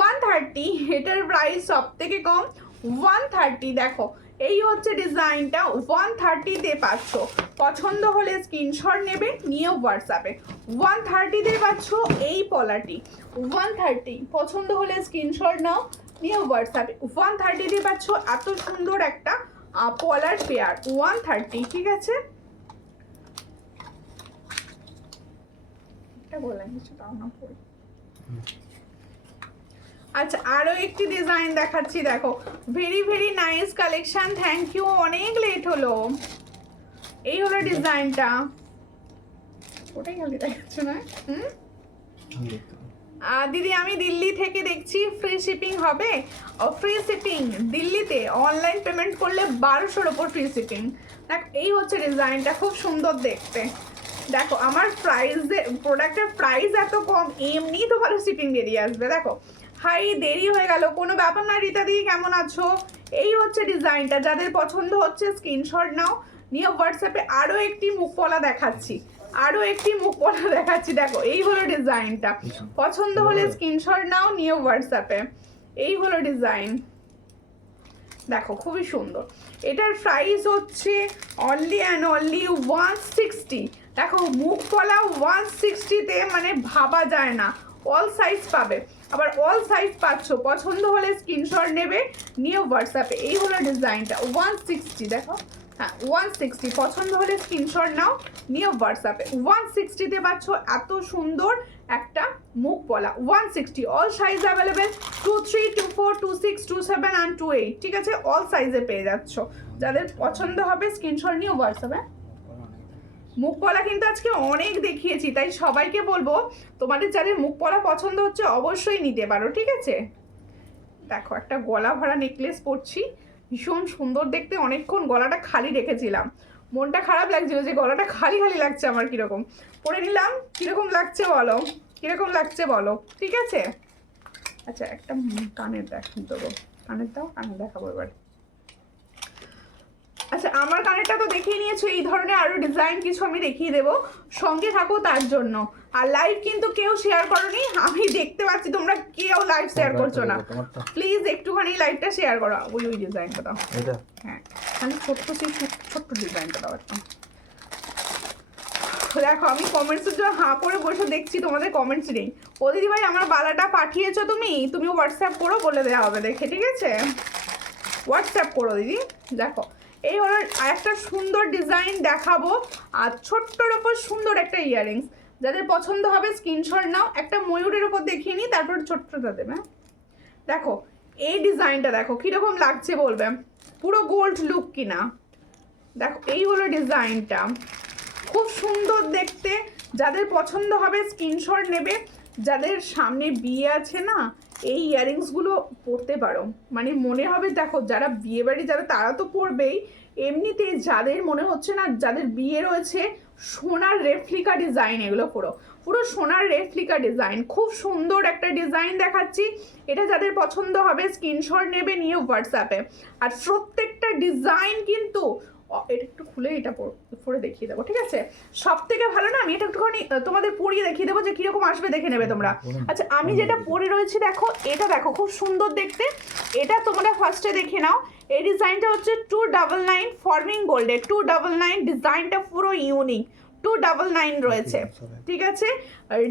130, এটার প্রাইস সব থেকে কম 130। দেখো এই হচ্ছে ডিজাইনটা 130-তে পাচ্ছ। পছন্দ হলে স্ক্রিনশট নেবে, নিয়ে হোয়াটসঅ্যাপে। 130-তে পাচ্ছ এই পলাটি, 130 পছন্দ হলে স্ক্রিনশট নাও, নিয়ে হোয়াটসঅ্যাপে। 130-তে পাচ্ছ এত সুন্দর একটা পলার পেয়ার, 130, ঠিক আছে? এটা বললাম কিছু তাও না পড়ি। আচ্ছা, আরো একটি ডিজাইন দেখাচ্ছি, দেখো very very nice collection. Thank you, অনেক লেট হলো। এই হলো ডিজাইনটা, ওটাই খালি দেখাচ্ছ না? দিদি আমি দিল্লি থেকে দেখছি, ফ্রি শিপিং হবে? ফ্রি শিপিং দিল্লিতে অনলাইন পেমেন্ট করলে 1200-র ওপর ফ্রি শিপিং। দেখ এই হচ্ছে ডিজাইনটা, খুব সুন্দর দেখতে। দেখো আমার প্রোডাক্টের প্রাইস এত কম, এমনি তোমার শিপিং বেরিয়ে আসবে। দেখো হাই, দেরি হয়ে গেল, কোনো ব্যাপার না। রীতা দি কেমন আছো? এই হচ্ছে ডিজাইনটা, যাদের পছন্দ হচ্ছে স্ক্রিনশট নাও, নিয়ে হোয়াটসঅ্যাপে। আরও একটি মুখপলা দেখাচ্ছি, দেখো এই হলো ডিজাইনটা। পছন্দ হলে স্ক্রিনশট নাও, নিয়ে হোয়াটসঅ্যাপে। এই হলো ডিজাইন, দেখো খুবই সুন্দর। এটার প্রাইস হচ্ছে অনলি অ্যান্ড অনলি 160। দেখো মুখপলা 160-তে, মানে ভাবা যায় না। অল সাইজ পাবে, আবার অল সাইজ পাচ্ছ। পছন্দ হলে স্ক্রিনশট নেবে, নিয়ে হোয়াটসঅ্যাপে। এই হলো ডিজাইনটা 160, দেখো হ্যাঁ 160। পছন্দ হলে স্ক্রিনশট নাও, নিয়ে হোয়াটসঅ্যাপে। 160-তে পাচ্ছ এত সুন্দর একটা মুখপলা, 160। অল সাইজ অ্যাভেলেবেল, 23, 24, 26, 27 অ্যান্ড 28, ঠিক আছে? অল সাইজে পেয়ে যাচ্ছ। যাদের পছন্দ হবে স্ক্রিনশট নিয়ে হোয়াটসঅ্যাপে। মুখপলা কিন্তু আজকে অনেক দেখিয়েছি, তাই সবাইকে বলবো তোমাদের যাদের মুখপলা পছন্দ হচ্ছে অবশ্যই নিতে পারো, ঠিক আছে? দেখো একটা গলা ভরা নেকলেস পরছি, ভীষণ সুন্দর দেখতে। অনেকক্ষণ গলাটা খালি রেখেছিলাম, মনটা খারাপ লাগছিল যে গলাটা খালি খালি লাগছে আমার। কীরকম পরে নিলাম, কীরকম লাগছে বলো, কীরকম লাগছে বলো, ঠিক আছে? আচ্ছা একটা কানের দেবো, কানের দাও, কানের দেখাবো এবার। আচ্ছা আমার কানেরটা তো দেখিয়ে নিয়েছো, এই ধরনের আরো ডিজাইন কিছু আমি দেখিয়ে দেবো, সঙ্গে থাকো তার জন্য। আর লাইভ কিন্তু কেউ শেয়ার করোনি, আমি দেখতে পাচ্ছি তোমরা কেউ লাইভ শেয়ার করছো না। প্লিজ একটুখানি লাইভটা শেয়ার করো। ওই ডিজাইনটা দাও, হ্যাঁ মানে ছোট্ট ডিজাইনটা দাও একটা। দেখো আমি কমেন্টসের জন্য হাঁ করে বসে দেখছি, তোমাদের কমেন্টস নেই। ও দিদি ভাই আমার বালাটা পাঠিয়েছো তুমি হোয়াটসঅ্যাপ করো, বলে দেওয়া হবে দেখে, ঠিক আছে? হোয়াটসঅ্যাপ করো দিদি। দেখো এই হলো একটা সুন্দর ডিজাইন দেখাবো, আর ছোট্টর ওপর সুন্দর একটা ইয়াররিংস। যাদের পছন্দ হবে স্ক্রিনশট নাও। একটা ময়ূরের ওপর দেখিয়ে নিই, তারপর ছোট্টটা দেবে। দেখো এই ডিজাইনটা দেখো কীরকম লাগছে বলবে, পুরো গোল্ড লুক কিনা। দেখো এই হলো ডিজাইনটা, খুব সুন্দর দেখতে। যাদের পছন্দ হবে স্ক্রিনশট নেবে। যাদের সামনে বিয়ে আছে না, এই ইয়াররিংসগুলো পরতে পারো, মানে মনে হবে। দেখো যারা বিয়ে বাড়ি যাবে তারা তো পরবেই, এমনিতেই যাদের মনে হচ্ছে না যাদের বিয়ে রয়েছে, সোনার রেপ্লিকা ডিজাইন, এগুলো পুরো সোনার রেপ্লিকা ডিজাইন। খুব সুন্দর একটা ডিজাইন দেখাচ্ছি, এটা যাদের পছন্দ হবে স্ক্রিনশট নেবে, নিয়ে হোয়াটসঅ্যাপে। আর প্রত্যেকটা ডিজাইন কিন্তু এটা একটু খুলে এটা পরে দেখিয়ে দেবো, ঠিক আছে? সব থেকে ভালো না, আমি এটা একটুখানি তোমাদের পরিয়ে দেখিয়ে দেবো যে কীরকম আসবে, দেখে নেবে তোমরা। আচ্ছা আমি যেটা পরে রয়েছি দেখো, এটা দেখো খুব সুন্দর দেখতে। এটা তোমরা ফার্স্টে দেখে নাও। এই ডিজাইনটা হচ্ছে 299 ফর্মিং গোল্ডে, 299 ডিজাইনটা পুরো ইউনিক, 299 রয়েছে, ঠিক আছে?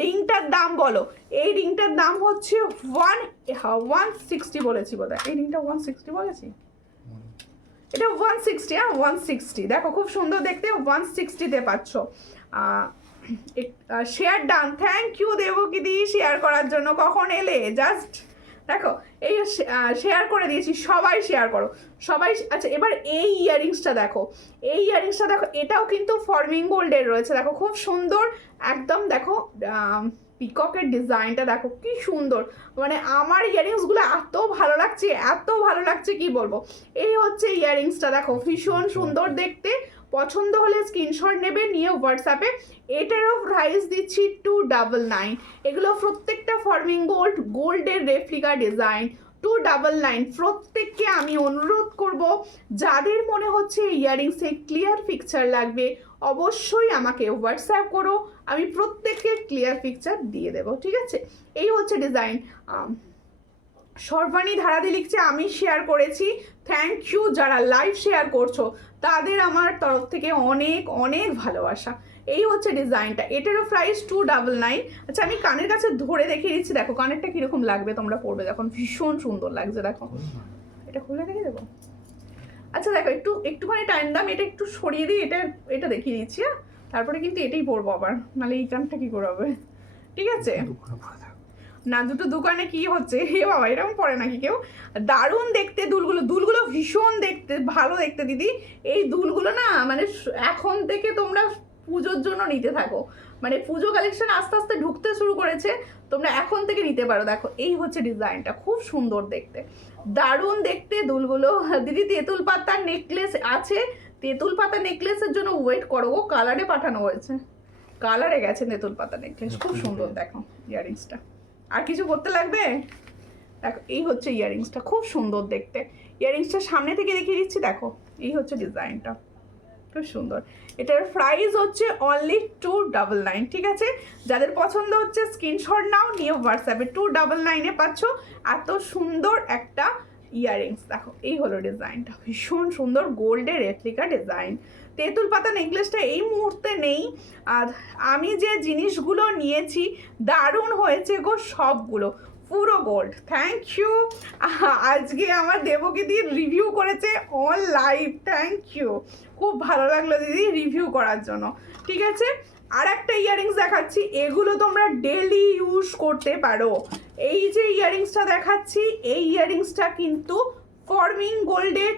রিংটার দাম বলো, এই রিংটার দাম হচ্ছে 160 বলেছি বোধহয়, এই রিংটা 160 বলেছি, এটা 160, হ্যাঁ 160। দেখো খুব সুন্দর দেখতে, 160-তে পাচ্ছ। শেয়ার ডান, থ্যাংক ইউ দেবকিদি শেয়ার করার জন্য। কখন এলে? জাস্ট দেখো এই শেয়ার করে দিয়েছি, সবাই শেয়ার করো সবাই। আচ্ছা এবার এই ইয়াররিংসটা দেখো, এই ইয়াররিংসটা দেখো, এটাও কিন্তু ফর্মিং গোল্ডের রয়েছে। দেখো খুব সুন্দর একদম, দেখো পিককের ডিজাইনটা দেখো কি সুন্দর, মানে আমার ইয়াররিংসগুলো এত ভালো লাগছে কি বলবো। এই হচ্ছে ইয়াররিংসটা, দেখো ভীষণ সুন্দর দেখতে। পছন্দ হলে স্ক্রিনশট নেবে, নিয়ে হোয়াটসঅ্যাপে। এটারও প্রাইস দিচ্ছি 299। এগুলো প্রত্যেকটা ফর্মিং গোল্ডের রেপ্লিকা ডিজাইন, 299। প্রত্যেককে আমি অনুরোধ করব, যাদের মনে হচ্ছে ইয়াররিংসে ক্লিয়ার পিকচার লাগবে অবশ্যই আমাকে হোয়াটসঅ্যাপ করো, আমি প্রত্যেককে ক্লিয়ার পিকচার দিয়ে দেবো, ঠিক আছে? এই হচ্ছে ডিজাইন। সর্বাণী ধারাদি লিখছে আমি শেয়ার করেছি, থ্যাংক ইউ। যারা লাইভ শেয়ার করছো তাদের আমার তরফ থেকে অনেক অনেক ভালোবাসা। এই হচ্ছে ডিজাইনটা, এটারও প্রাইস 299। আচ্ছা আমি কানের কাছে ধরে দেখিয়ে দিচ্ছি, দেখো কানেরটা কীরকম লাগবে তোমরা পরবে যখন, ভীষণ সুন্দর লাগছে। দেখো এটা খুলে দেখে দেবো। আচ্ছা দেখো একটুখানি টাইম দাম, এটা একটু সরিয়ে দিই, এটা দেখিয়ে দিচ্ছি। হ্যাঁ তারপরে কিন্তু এটাই পরবো আবার, নাহলে এই কানটা কী করে হবে, ঠিক আছে? না দুটো দোকানে কি হচ্ছে, হে বাবা এরকম পরে নাকি কেউ? দারুণ দেখতে দুলগুলো ভীষণ দেখতে ভালো দেখতে দিদি। এই দুলগুলো না মানে এখন থেকে তোমরা পুজোর জন্য নিতে থাকো, মানে পুজো কালেকশন আস্তে আস্তে ঢুকতে শুরু করেছে, তোমরা এখন থেকে নিতে পারো। দেখো এই হচ্ছে ডিজাইনটা, খুব সুন্দর দেখতে, দারুণ দেখতে দুলগুলো। দিদি তেঁতুল পাতার নেকলেস আছে, তেঁতুল পাতা নেকলেসের জন্য ওয়েট করো, ও কালারে পাঠানো হয়েছে, কালারে গেছে তেঁতুল পাতা নেকলেস, খুব সুন্দর। দেখো ইয়ারিংসটা আর কিছু করতে লাগবে? দেখো এই হচ্ছে ইয়ারিংসটা, খুব সুন্দর দেখতে। ইয়ারিংসটা সামনে থেকে দেখিয়ে দিচ্ছি, দেখো এই হচ্ছে ডিজাইনটা, খুব সুন্দর। এটার প্রাইস হচ্ছে অনলি 299, ঠিক আছে? যাদের পছন্দ হচ্ছে স্ক্রিনশট নাও, নিয়ে হোয়াটসঅ্যাপে 299-এ পাচ্ছ এত সুন্দর একটা ইয়ারিংস। দেখো এই হলো ডিজাইনটা, ভীষণ সুন্দর গোল্ডের রেপ্লিকা ডিজাইন। তেঁতুল পাতা নেকলেসটা এই মুহূর্তে নেই, আর আমি যে জিনিসগুলো নিয়েছি দারুণ হয়েছে গো সবগুলো, পুরো গোল্ড। Thank you. আজকে আমার দেবকে দিয়ে রিভিউ করেছে অন লাইভ, থ্যাংক ইউ, খুব ভালো লাগলো দিদি রিভিউ করার জন্য, ঠিক আছে? আর একটা ইয়ারিংস দেখাচ্ছি, এগুলো তোমরা ডেলি ইউজ করতে পারো। এই যে ইয়ারিংসটা দেখাচ্ছি, এই ইয়ারিংসটা কিন্তু ফর্মিং গোল্ডের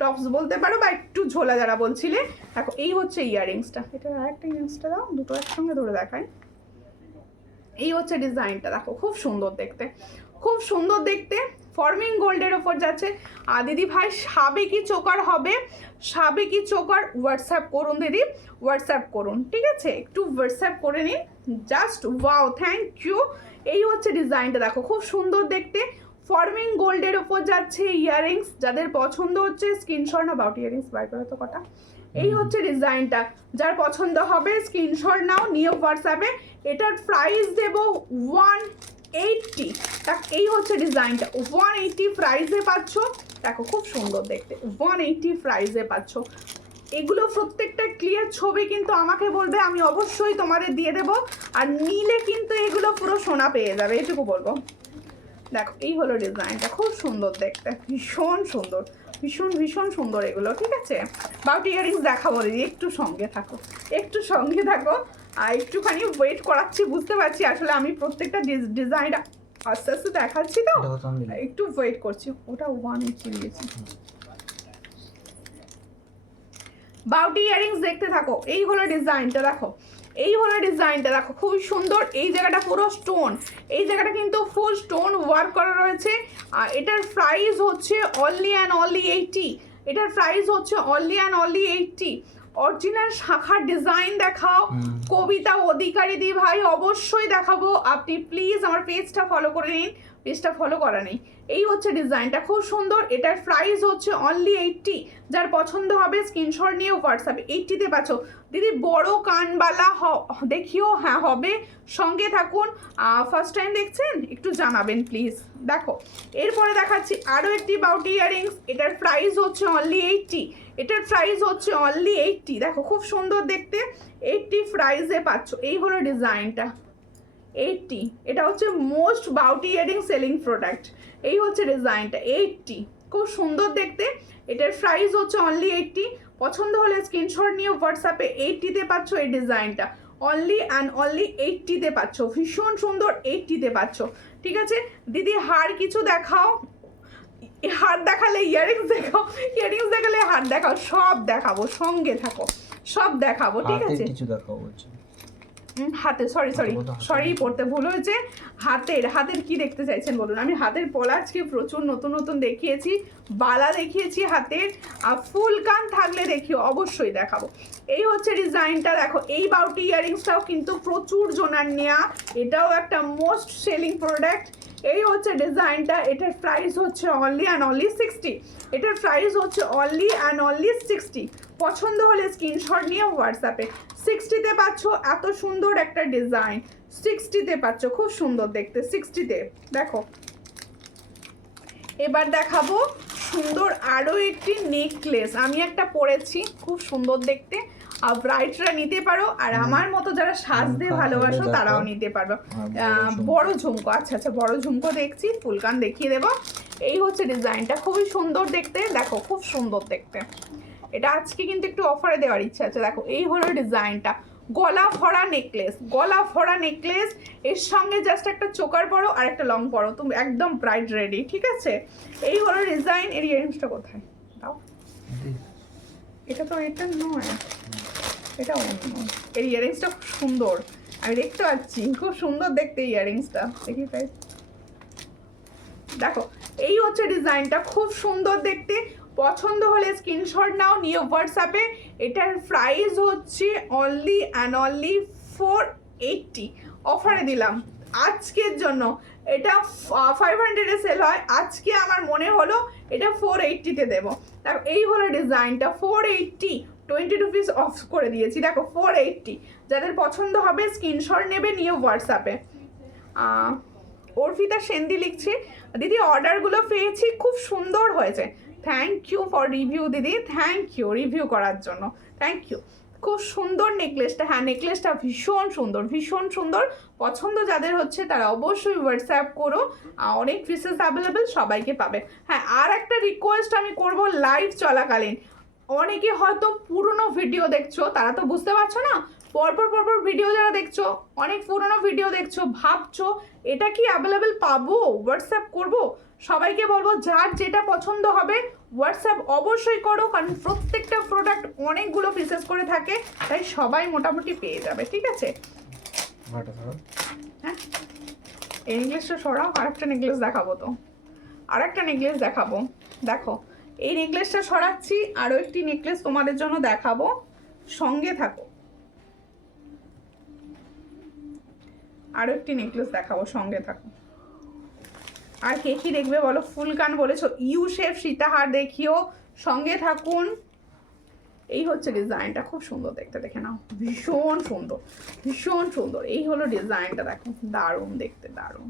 টপস বলতে পারো, বা একটু ঝোলা যারা বলছিলে। দেখো এই হচ্ছে ইয়ারিংসটা, এটা আর একটা ইয়ারিংসটা দাও, দুটো একসঙ্গে ধরে দেখাই। এই হচ্ছে ডিজাইনটা, দেখো খুব সুন্দর দেখতে, খুব সুন্দর দেখতে, ফর্মিং গোল্ডের ওপর যাচ্ছে। আর দিদি ভাই সাবেকি চোকার হবে, সাবেকি চোকার হোয়াটসঅ্যাপ করুন দিদি, হোয়াটসঅ্যাপ করুন, ঠিক আছে? একটু হোয়াটসঅ্যাপ করে নিন, জাস্ট ওয়াও, থ্যাংক ইউ। এই হচ্ছে ডিজাইনটা, দেখো খুব সুন্দর দেখতে, ফর্মিং গোল্ডের ওপর যাচ্ছে ইয়ারিংস। যাদের পছন্দ হচ্ছে স্ক্রিনশট নাও, বাউটি ইয়ারিংস বার করে তো কটা। এই হচ্ছে ডিজাইনটা, যার পছন্দ হবে স্ক্রিনশট নাও, নিয়ে হোয়াটসঅ্যাপে। এটার প্রাইস দেব 180। এই হচ্ছে ডিজাইনটা, 180 প্রাইসে পাচ্ছ। দেখো খুব সুন্দর দেখতে, 180 প্রাইসে পাচ্ছ। এগুলো প্রত্যেকটা ক্লিয়ার ছবি কিন্তু আমাকে বলবে, আমি অবশ্যই তোমাদের দিয়ে দেবো। আর নিলে কিন্তু এগুলো পুরো সোনা পেয়ে যাবে, এটুকু বলবো। দেখো এই হলো ডিজাইনটা, খুব সুন্দর দেখতে, ভীষণ সুন্দর, ভীষণ সুন্দর এগুলো, ঠিক আছে? বাউটি ইয়ারিংস দেখাবো দিদি, একটু সঙ্গে থাকো, একটু সঙ্গে থাকো। আর একটুখানি ওয়েট করাচ্ছি, বুঝতে পারছি আসলে আমি প্রত্যেকটা ডিজাইন আস্তে আস্তে দেখাচ্ছি, তো একটু ওয়েট করছি। ওটা 180 দিয়েছি। বাউটি ইয়ারিংস দেখতে থাকো, এই হলো ডিজাইনটা, দেখো এই হলো ডিজাইনটা, দেখো খুবই সুন্দর। এই জায়গাটা পুরো স্টোন, এই জায়গাটা কিন্তু ফুল স্টোন ওয়ার্ক করা রয়েছে। আর এটার প্রাইস হচ্ছে অনলি অ্যান্ড অনলি 80। এটার প্রাইস হচ্ছে অনলি অ্যান্ড অনলি 80। অরিজিনাল শাখার ডিজাইন দেখাও কবিতা অধিকারী দি ভাই, অবশ্যই দেখাবো। আপনি প্লিজ আমার পেজটা ফলো করে নিন, পেজটা ফলো করা নেই। এই হচ্ছে ডিজাইনটা, খুব সুন্দর। এটার প্রাইস হচ্ছে অনলি 80। যার পছন্দ হবে স্ক্রিনশট নিয়ে হোয়াটসঅ্যাপে 80-তে পাচ্ছ। দিদি বড় কানবালা দেখিও, হ্যাঁ হবে, সঙ্গে থাকুন। ফার্স্ট টাইম দেখছেন একটু জানাবেন প্লিজ। দেখো এরপরে দেখাচ্ছি আরও একটি বাউটি ইয়ারিংস, এটার প্রাইস হচ্ছে অনলি 80। এটার প্রাইস হচ্ছে অনলি 80। দেখো খুব সুন্দর দেখতে, 80 প্রাইসে পাচ্ছ। এই হলো ডিজাইনটা 80। এটা হচ্ছে মোস্ট বাউটি ইয়ারিং সেলিং প্রোডাক্ট। এই হচ্ছে ডিজাইনটা 80, খুব সুন্দর দেখতে। এটার প্রাইস হচ্ছে অনলি 80। পছন্দ হলে স্ক্রিনশট নিয়ে হোয়াটসঅ্যাপে 80-তে পাচ্ছ এই ডিজাইনটা, অনলি অ্যান্ড অনলি 80-তে পাচ্ছ, ভীষণ সুন্দর 80-তে পাচ্ছ, ঠিক আছে? দিদি হার কিছু দেখাও, হার দেখালে ইয়ারিংস দেখাও, ইয়ারিংস দেখালে হার দেখাও, সব দেখাবো, সঙ্গে থাকো, সব দেখাবো, ঠিক আছে? কিছু দেখাও বলছি, হাতে সরি পড়তে ভুল হয়েছে। হাতের কি দেখতে চাইছেন বলুন? আমি হাতের পলা আজকে প্রচুর নতুন দেখিয়েছি, বালা দেখিয়েছি হাতের, আর ফুল কান থাকলে দেখিও, অবশ্যই দেখাবো। এই হচ্ছে ডিজাইনটা, দেখো এই বাউটি ইয়ারিংসটাও কিন্তু প্রচুর জনার নেয়া, এটাও একটা মোস্ট সেলিং প্রোডাক্ট। এই হচ্ছে ডিজাইনটা, এটার প্রাইস হচ্ছে অনলি অ্যান্ড অনলি 60। এটার প্রাইস হচ্ছে অনলি অ্যান্ড অনলি 60। পছন্দ হলে স্ক্রিনশট নিয়ে হোয়াটসঅ্যাপে 60-তে পাচ্ছ। এত সুন্দর একটা ডিজাইন 60-তে পাচ্ছ, খুব সুন্দর দেখতে 60-তে। দেখো এবার দেখাবো সুন্দর আরো একটি নেকলেস। আমি একটা পরেছি, খুব সুন্দর দেখতে। আর ব্রাইডরা নিতে পারো, আর আমার মতো যারা সাজতে ভালোবাসো তারাও নিতে পারো। বড় ঝুমকো, আচ্ছা আচ্ছা, বড় ঝুমকো দেখছি, ফুলকান দেখিয়ে দেবো। এই হচ্ছে ডিজাইনটা, খুবই সুন্দর দেখতে, দেখো খুব সুন্দর দেখতে। এটা আজকে কিন্তু একটু অফারে দেওয়ার ইচ্ছা আছে। দেখো এই হলো ডিজাইনটা, গলা ভরা নেকলেস, গলা ভরা নেকলেস, এর সঙ্গে জাস্ট একটা চোকার পরো আর একটা লং পরো, তুমি একদম ব্রাইড রেডি। ঠিক আছে, এই হলো ডিজাইন। এর ইয়ারিংসটা কোথায় দাও? এটা তো এটা নয়, এটা অন্য। এর ইয়ারিংসটা খুব সুন্দর, আমি দেখতে পাচ্ছি, খুব সুন্দর দেখতে ইয়ারিংসটা। দেখি তাই, দেখো এই হচ্ছে ডিজাইনটা, খুব সুন্দর দেখতে। পছন্দ হলে স্ক্রিনশট নাও, নিয়ে হোয়াটসঅ্যাপে। এটার প্রাইস হচ্ছে অনলি অ্যান্ড অনলি 480, অফারে দিলাম আজকের জন্য। এটা 500-এ সেল হয়, আজকে আমার মনে হলো এটা 480-তে দেবো। দেখো এই হলো ডিজাইনটা, 480, 20 রুপিস অফ করে দিয়েছি। দেখো 480, যাদের পছন্দ হবে স্ক্রিনশট নেবে, নিয়ে হোয়াটসঅ্যাপে। অর্পিতা সেন্দি লিখছে, দিদি অর্ডারগুলো পেয়েছি, খুব সুন্দর হয়েছে। থ্যাংক ইউ ফর রিভিউ দিদি, থ্যাংক ইউ রিভিউ করার জন্য, থ্যাংক ইউ। খুব সুন্দর নেকলেসটা, হ্যাঁ নেকলেসটা ভীষণ সুন্দর, ভীষণ সুন্দর। পছন্দ যাদের হচ্ছে তারা অবশ্যই হোয়াটসঅ্যাপ করো, অনেক পিসেস অ্যাভেলেবেল, সবাইকে পাবে। হ্যাঁ, আর একটা রিকোয়েস্ট আমি করব, লাইভ চলাকালীন অনেকে হয়তো পুরনো ভিডিও দেখছো, তারা তো বুঝতে পারছো না, পরপর পরপর ভিডিও যারা দেখছো, অনেক পুরনো ভিডিও দেখছো, ভাবছো এটা কি অ্যাভেলেবেল পাবো, হোয়াটসঅ্যাপ করব। সবাইকে বলবো যার যেটা পছন্দ হবে হোয়াটসঅ্যাপ অবশ্যই করো, কারণ প্রত্যেকটা প্রোডাক্ট অনেকগুলো পিসেস করে থাকে, তাই সবাই মোটামুটি পেয়ে যাবে। ঠিক আছে, হ্যাঁ এই নেকলেসটা সরাও, আরেকটা নেকলেস দেখাবো তো, আরেকটা নেকলেস দেখাবো। দেখো এই নেকলেসটা সরাচ্ছি, আরও একটি নেকলেস তোমাদের জন্য দেখাবো, সঙ্গে থাকো। আরও একটি নেকলেস দেখাবো, সঙ্গে থাকো। আর কে কি দেখবে বলো? ফুলকান বলেছো, ইউ শেপ সীতাহার দেখিও, সঙ্গে থাকুন। এই হচ্ছে ডিজাইনটা, খুব সুন্দর দেখতে, দেখে নাও, ভীষণ সুন্দর, ভীষণ সুন্দর। এই হলো ডিজাইনটা, দেখো দারুণ দেখতে, দারুণ।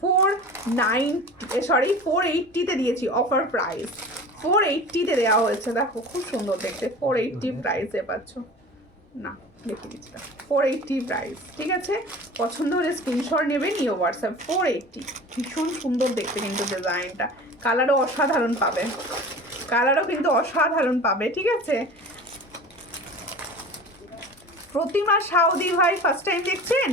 480-তে দিয়েছি, অফার প্রাইস 480-তে দেওয়া হয়েছে। দেখো খুব সুন্দর দেখতে, 480 প্রাইসে পাচ্ছ না, দেখে দিচ্ছি 480 প্রাইস। ঠিক আছে, পছন্দ হলে স্ক্রিনশট নেবে, নিয়ে হোয়াটসঅ্যাপ। 480, ভীষণ সুন্দর দেখতে কিন্তু ডিজাইনটা, কালারও অসাধারণ পাবে, কালারও কিন্তু অসাধারণ পাবে। ঠিক আছে, প্রতিমা সাউদি ভাই ফার্স্ট টাইম দেখছেন?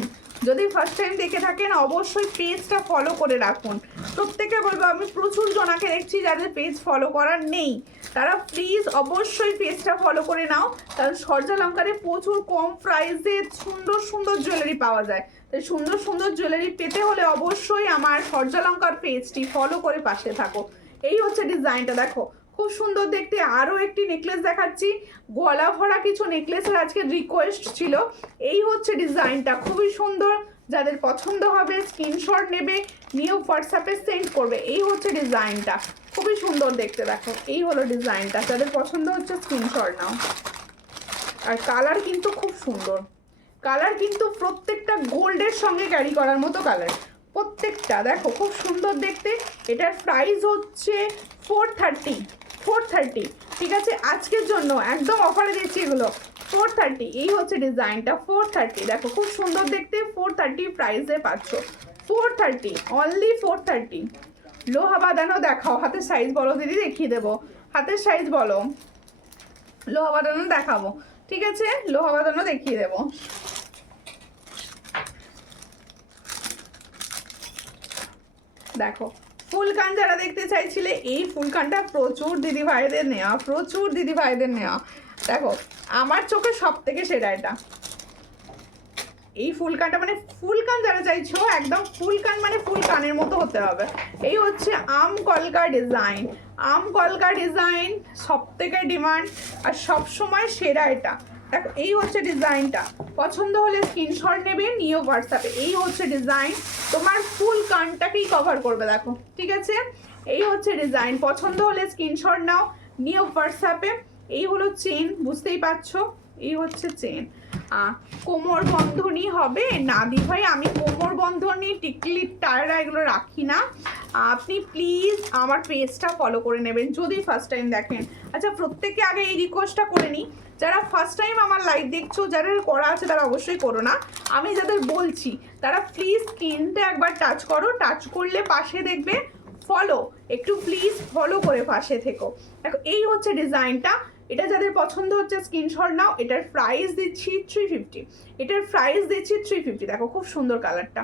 যদি ফার্স্ট টাইম দেখে থাকেন অবশ্যই পেজটা ফলো করে রাখুন। প্রত্যেকে বলবো, আমি প্রচুর জনাকে দেখছি যাদের পেজ ফলো করার নেই, তারা প্লিজ অবশ্যই পেজটা ফলো করে নাও, কারণ সূর্যালঙ্কারে প্রচুর কম প্রাইসে সুন্দর সুন্দর জুয়েলারি পাওয়া যায়। তাই সুন্দর সুন্দর জুয়েলারি পেতে হলে অবশ্যই আমার সূর্যালঙ্কার পেজটি ফলো করে পাশে থাকো। এই হচ্ছে ডিজাইনটা, দেখো খুব সুন্দর দেখতে। আরও একটি নেকলেস দেখাচ্ছি, গলা ভরা কিছু নেকলেসের আজকে রিকোয়েস্ট ছিল। এই হচ্ছে ডিজাইনটা, খুবই সুন্দর, যাদের পছন্দ হবে স্ক্রিনশট নেবে, নিয়ে হোয়াটসঅ্যাপে সেন্ড করবে। এই হচ্ছে ডিজাইনটা, খুবই সুন্দর দেখতে, দেখো এই হলো ডিজাইনটা, যাদের পছন্দ হচ্ছে স্ক্রিনশট নাও। আর কালার কিন্তু খুব সুন্দর, কালার কিন্তু প্রত্যেকটা গোল্ডের সঙ্গে ক্যারি করার মতো কালার প্রত্যেকটা, দেখো খুব সুন্দর দেখতে। এটার প্রাইস হচ্ছে 430। ঠিক আছে, আজকের জন্য একদম অফারে দিচ্ছি এগুলো, 430। এই হচ্ছে ডিজাইনটা, 430, দেখো খুব সুন্দর দেখতে, 430 প্রাইসে পাচ্ছ, 430, অনলি 430। লোহা বাঁধানো দেখাও, হাতের সাইজ বলো দিদি, দেখিয়ে দেবো, হাতের সাইজ বলো, লোহা বাঁধানো দেখাবো। ঠিক আছে, লোহা বাঁধানো দেখিয়ে দেবো। দেখো ফুলকান যারা দেখতে চাইছিলে, এই ফুলকানটা প্রচুর দিদি ভাইদের নেওয়া, প্রচুর দিদি ভাইদের নেওয়া। দেখো আমার চোখে সব থেকে সেরা এটা, এই ফুলকানটা, মানে ফুলকান যারা চাইছো একদম ফুলকান মানে ফুলকানের মতো হতে হবে। এই হচ্ছে আম কলকা ডিজাইন, আম কলকা ডিজাইন সব থেকে ডিমান্ড আর সব সময় সেরা এটা। দেখো এই হচ্ছে ডিজাইনটা, পছন্দ হলে স্ক্রিনশট নেবে, নিয়ে হোয়াটসঅ্যাপে। এই হচ্ছে ডিজাইন, তোমার ফুল কানটাকেই কভার করবে, দেখো ঠিক আছে। এই হচ্ছে ডিজাইন, পছন্দ হলে স্ক্রিনশট নাও, নিয়ে হোয়াটসঅ্যাপে। এই হলো চেন, বুঝতেই পারছো, এই হচ্ছে চেন। কোমর বন্ধনী হবে না দি ভাই, আমি কোমর বন্ধনী টিকলি টায়রা এগুলো রাখি না। আপনি প্লিজ আমার পেজটা ফলো করে নেবেন যদি ফার্স্ট টাইম দেখেন। আচ্ছা প্রত্যেকে আগে এই রিকোয়েস্টটা করে নিই, যারা ফার্স্ট টাইম আমার লাইভ দেখছো, যারা করা আছে তারা অবশ্যই করো না, আমি যাদের বলছি তারা প্লিজ স্ক্রিনটা একবার টাচ করো, টাচ করলে পাশে দেখবে ফলো, একটু প্লিজ ফলো করে পাশে থেকো। দেখো এই হচ্ছে ডিজাইনটা, এটা যাদের পছন্দ হচ্ছে স্ক্রিনশট নাও। এটার প্রাইস দিচ্ছি 350, এটার প্রাইস দিচ্ছি 350। দেখো খুব সুন্দর কালারটা,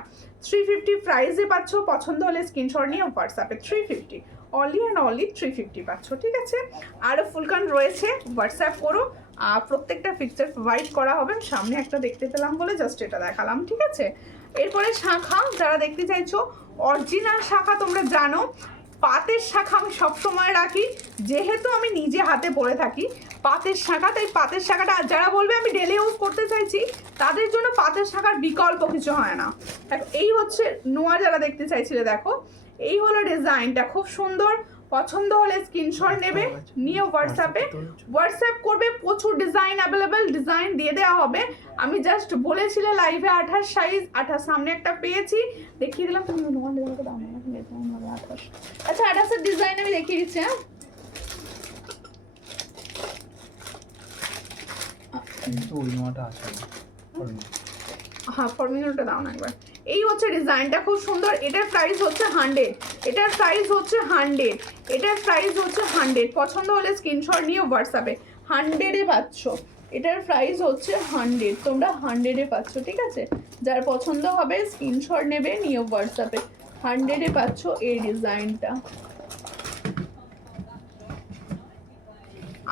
350 প্রাইসে পাচ্ছ। পছন্দ হলে স্ক্রিনশট নিয়ে হোয়াটসঅ্যাপে 350, অনলি অ্যান্ড অনলি 350 পাচ্ছ, ঠিক আছে। আরও ফুলকান রয়েছে, হোয়াটসঅ্যাপ করো, প্রত্যেকটা পিকচার প্রোভাইড করা হবে। সামনে একটা দেখতে পেলাম বলে জাস্ট এটা দেখালাম, ঠিক আছে। এরপরে শাখা যারা দেখতে চাইছো, অরিজিনাল শাখা তোমরা জানো পাতের শাখা আমি সবসময় রাখি, যেহেতু আমি নিজে হাতে পরে থাকি পাতের শাখা, তাই পাতের শাখাটা যারা বলবে আমি ডেলি ইউজ করতে চাইছি তাদের জন্য পাতের শাখার বিকল্প কিছু হয় না। দেখো এই হচ্ছে নোয়া, যারা দেখতে চাইছিলে দেখো এই হলো ডিজাইনটা, খুব সুন্দর। পছন্দ হলে স্ক্রিনশট নেবে, নিয়ে হোয়াটসঅ্যাপ করবে, প্রচুর ডিজাইন অ্যাভেলেবেল, ডিজাইন দিয়ে দেওয়া হবে। আমি জাস্ট বলেছিলে লাইভে 28 সাইজ, 28 সামনে একটা পেয়েছি দেখিয়ে দিলাম। তুমি নোয়া ডিজাইনটা দাও না, 28। আচ্ছা 28 এর ডিজাইন আমি দেখিয়ে দিচ্ছি। কিন্তু ওই নোয়াটা আছে ফর্মিউলাটা দাও না একবার। এই হচ্ছে ডিজাইনটা, খুব সুন্দর। এটার প্রাইস হচ্ছে 100, এটার প্রাইস হচ্ছে 100, এটার প্রাইস হচ্ছে 100। পছন্দ হলে স্ক্রিনশট নিয়ে হোয়াটসঅ্যাপে 100-এ পাচ্ছ। এটার প্রাইস হচ্ছে 100, তোমরা 100-এ পাচ্ছ, ঠিক আছে। যার পছন্দ হবে স্ক্রিনশট নেবে, নিয়ে হোয়াটসঅ্যাপে 100-এ পাচ্ছ এই ডিজাইনটা।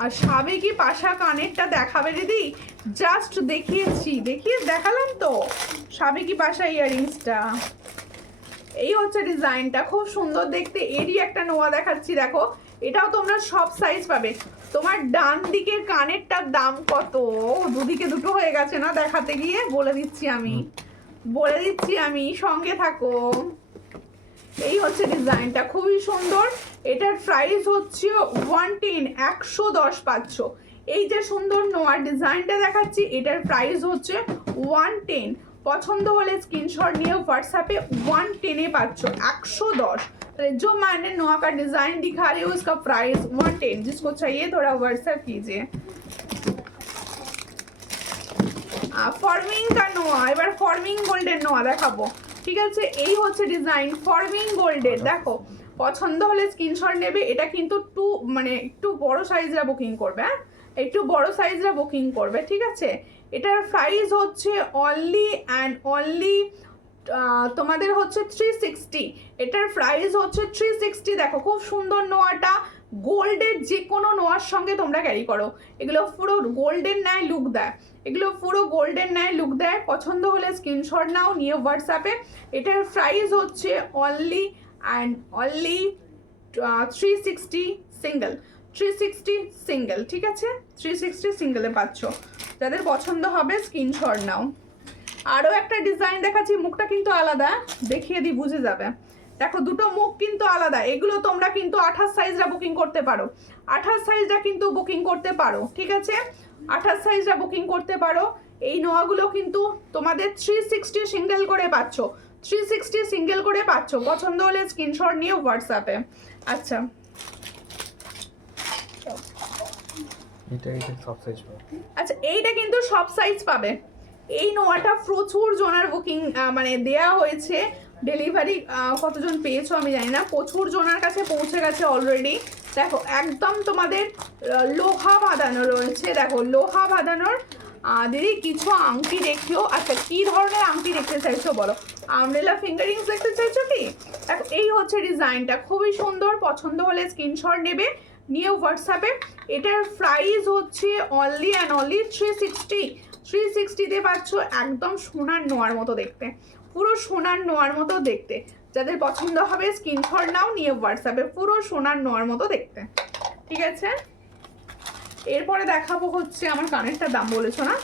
আর সাবেকি পাশা কানেরটা দেখাবে দিদি? জাস্ট দেখালাম তো সাবেকি পাশা ইয়ারিংসটা। এই হচ্ছে ডিজাইনটা, খুব সুন্দর দেখতে। এরই একটা নোয়া দেখাচ্ছি, দেখো এটাও তোমরা সব সাইজ পাবে। তোমার ডান দিকের কানেরটার দাম কত? দুদিকে দুটো হয়ে গেছে না দেখাতে গিয়ে, বলে দিচ্ছি আমি, সঙ্গে থাকো। এই হচ্ছে ডিজাইনটা, খুবই সুন্দর। এটার প্রাইস হচ্ছে 110, 110 পাচ্ছ। এই যে সুন্দর নোয়ার ডিজাইনটা দেখাচ্ছি, এটার প্রাইস হচ্ছে 110। পছন্দ হলে স্ক্রিনশট নিয়ে व्हाट्सएप 110 पाচ্ছ 110। जो मैंने नोआ का डिजाइन दिखा रही हूँ उसका प्राइस 110। जिसको चाहिए थोड़ा व्हाट्सएप कीजिए। ফর্মিং কা নোয়া, এবার ফর্মিং গোল্ডের নোয়া দেখাবো, ঠিক আছে। এই হচ্ছে ডিজাইন ফর্মিং গোল্ডের, দেখো পছন্দ হলে স্ক্রিনশট নেবে। এটা কিন্তু একটু বড় সাইজরা বুকিং করবে, হ্যাঁ একটু বড় সাইজরা বুকিং করবে, ঠিক আছে। এটার প্রাইস হচ্ছে অনলি অ্যান্ড অনলি তোমাদের হচ্ছে 360। এটার প্রাইস হচ্ছে 360। দেখো খুব সুন্দর নোয়াটা, গোল্ডের যে কোনো নোয়ার সঙ্গে তোমরা ক্যারি করো, এগুলো পুরো গোল্ডের ন্যায় লুক দেয়, পছন্দ হলে স্ক্রিনশট নাও, নিয়ে হোয়াটসঅ্যাপে। এটার প্রাইস হচ্ছে অনলি অ্যান্ড অনলি 360 সিঙ্গেল, ঠিক আছে। 360 সিঙ্গেলে পাচ্ছ, যাদের পছন্দ হবে স্ক্রিনশট নাও। আরও একটা ডিজাইন দেখাচ্ছি, মুখটা কিন্তু আলাদা, দেখিয়ে দিই বুঝে যাবে। দেখো দুটো মুখ কিন্তু আলাদা। এগুলো তোমরা কিন্তু 28 সাইজটা বুকিং করতে পারো, 28 সাইজটা কিন্তু বুকিং করতে পারো, ঠিক আছে। 28 সাইজটা বুকিং করতে পারো। এই নোয়াগুলো কিন্তু তোমাদের 360 সিঙ্গেল করে পাচ্ছ, 360 সিঙ্গেল করে পাচ্ছ। পছন্দ হলে স্ক্রিনশট নিয়ে হোয়াটসঅ্যাপে। আচ্ছা আচ্ছা এইটা কিন্তু সব সাইজ পাবে। এই নোয়াটা প্রচুর জনের বুকিং দেয়া হয়েছে, ডেলিভারি কতজন পেয়েছো আমি জানি না, প্রচুর জনের কাছে পৌঁছে গেছে অলরেডি। দেখো একদম তোমাদের লোহা বাঁধানো রয়েছে, দেখো লোহা বাঁধানোর। দিদি কিছু আংটি দেখিও। আচ্ছা কি ধরনের আংটি দেখতে চাইছো বলো? আমব্রেলা ফিঙ্গারিংস দেখতে চাইছো কি? দেখো এই হচ্ছে ডিজাইনটা, খুবই সুন্দর। পছন্দ হলে স্ক্রিনশট নেবে, নিয়ে হোয়াটসঅ্যাপে। এটার প্রাইস হচ্ছে অনলি অ্যান্ড অনলি 360-তে পাচ্ছ। একদম সোনার নোয়ার মতো দেখতে, পুরো সোনার নোয়ার মতো দেখতে। যাদের পছন্দ হবে স্ক্রিনশট নাও, নিয়ে হোয়াটসঅ্যাপে। পুরো সোনার নোয়ার মতো দেখতে, ঠিক আছে। এরপরে দেখাবো হচ্ছে আমার কানেরটার দাম বলেছো না,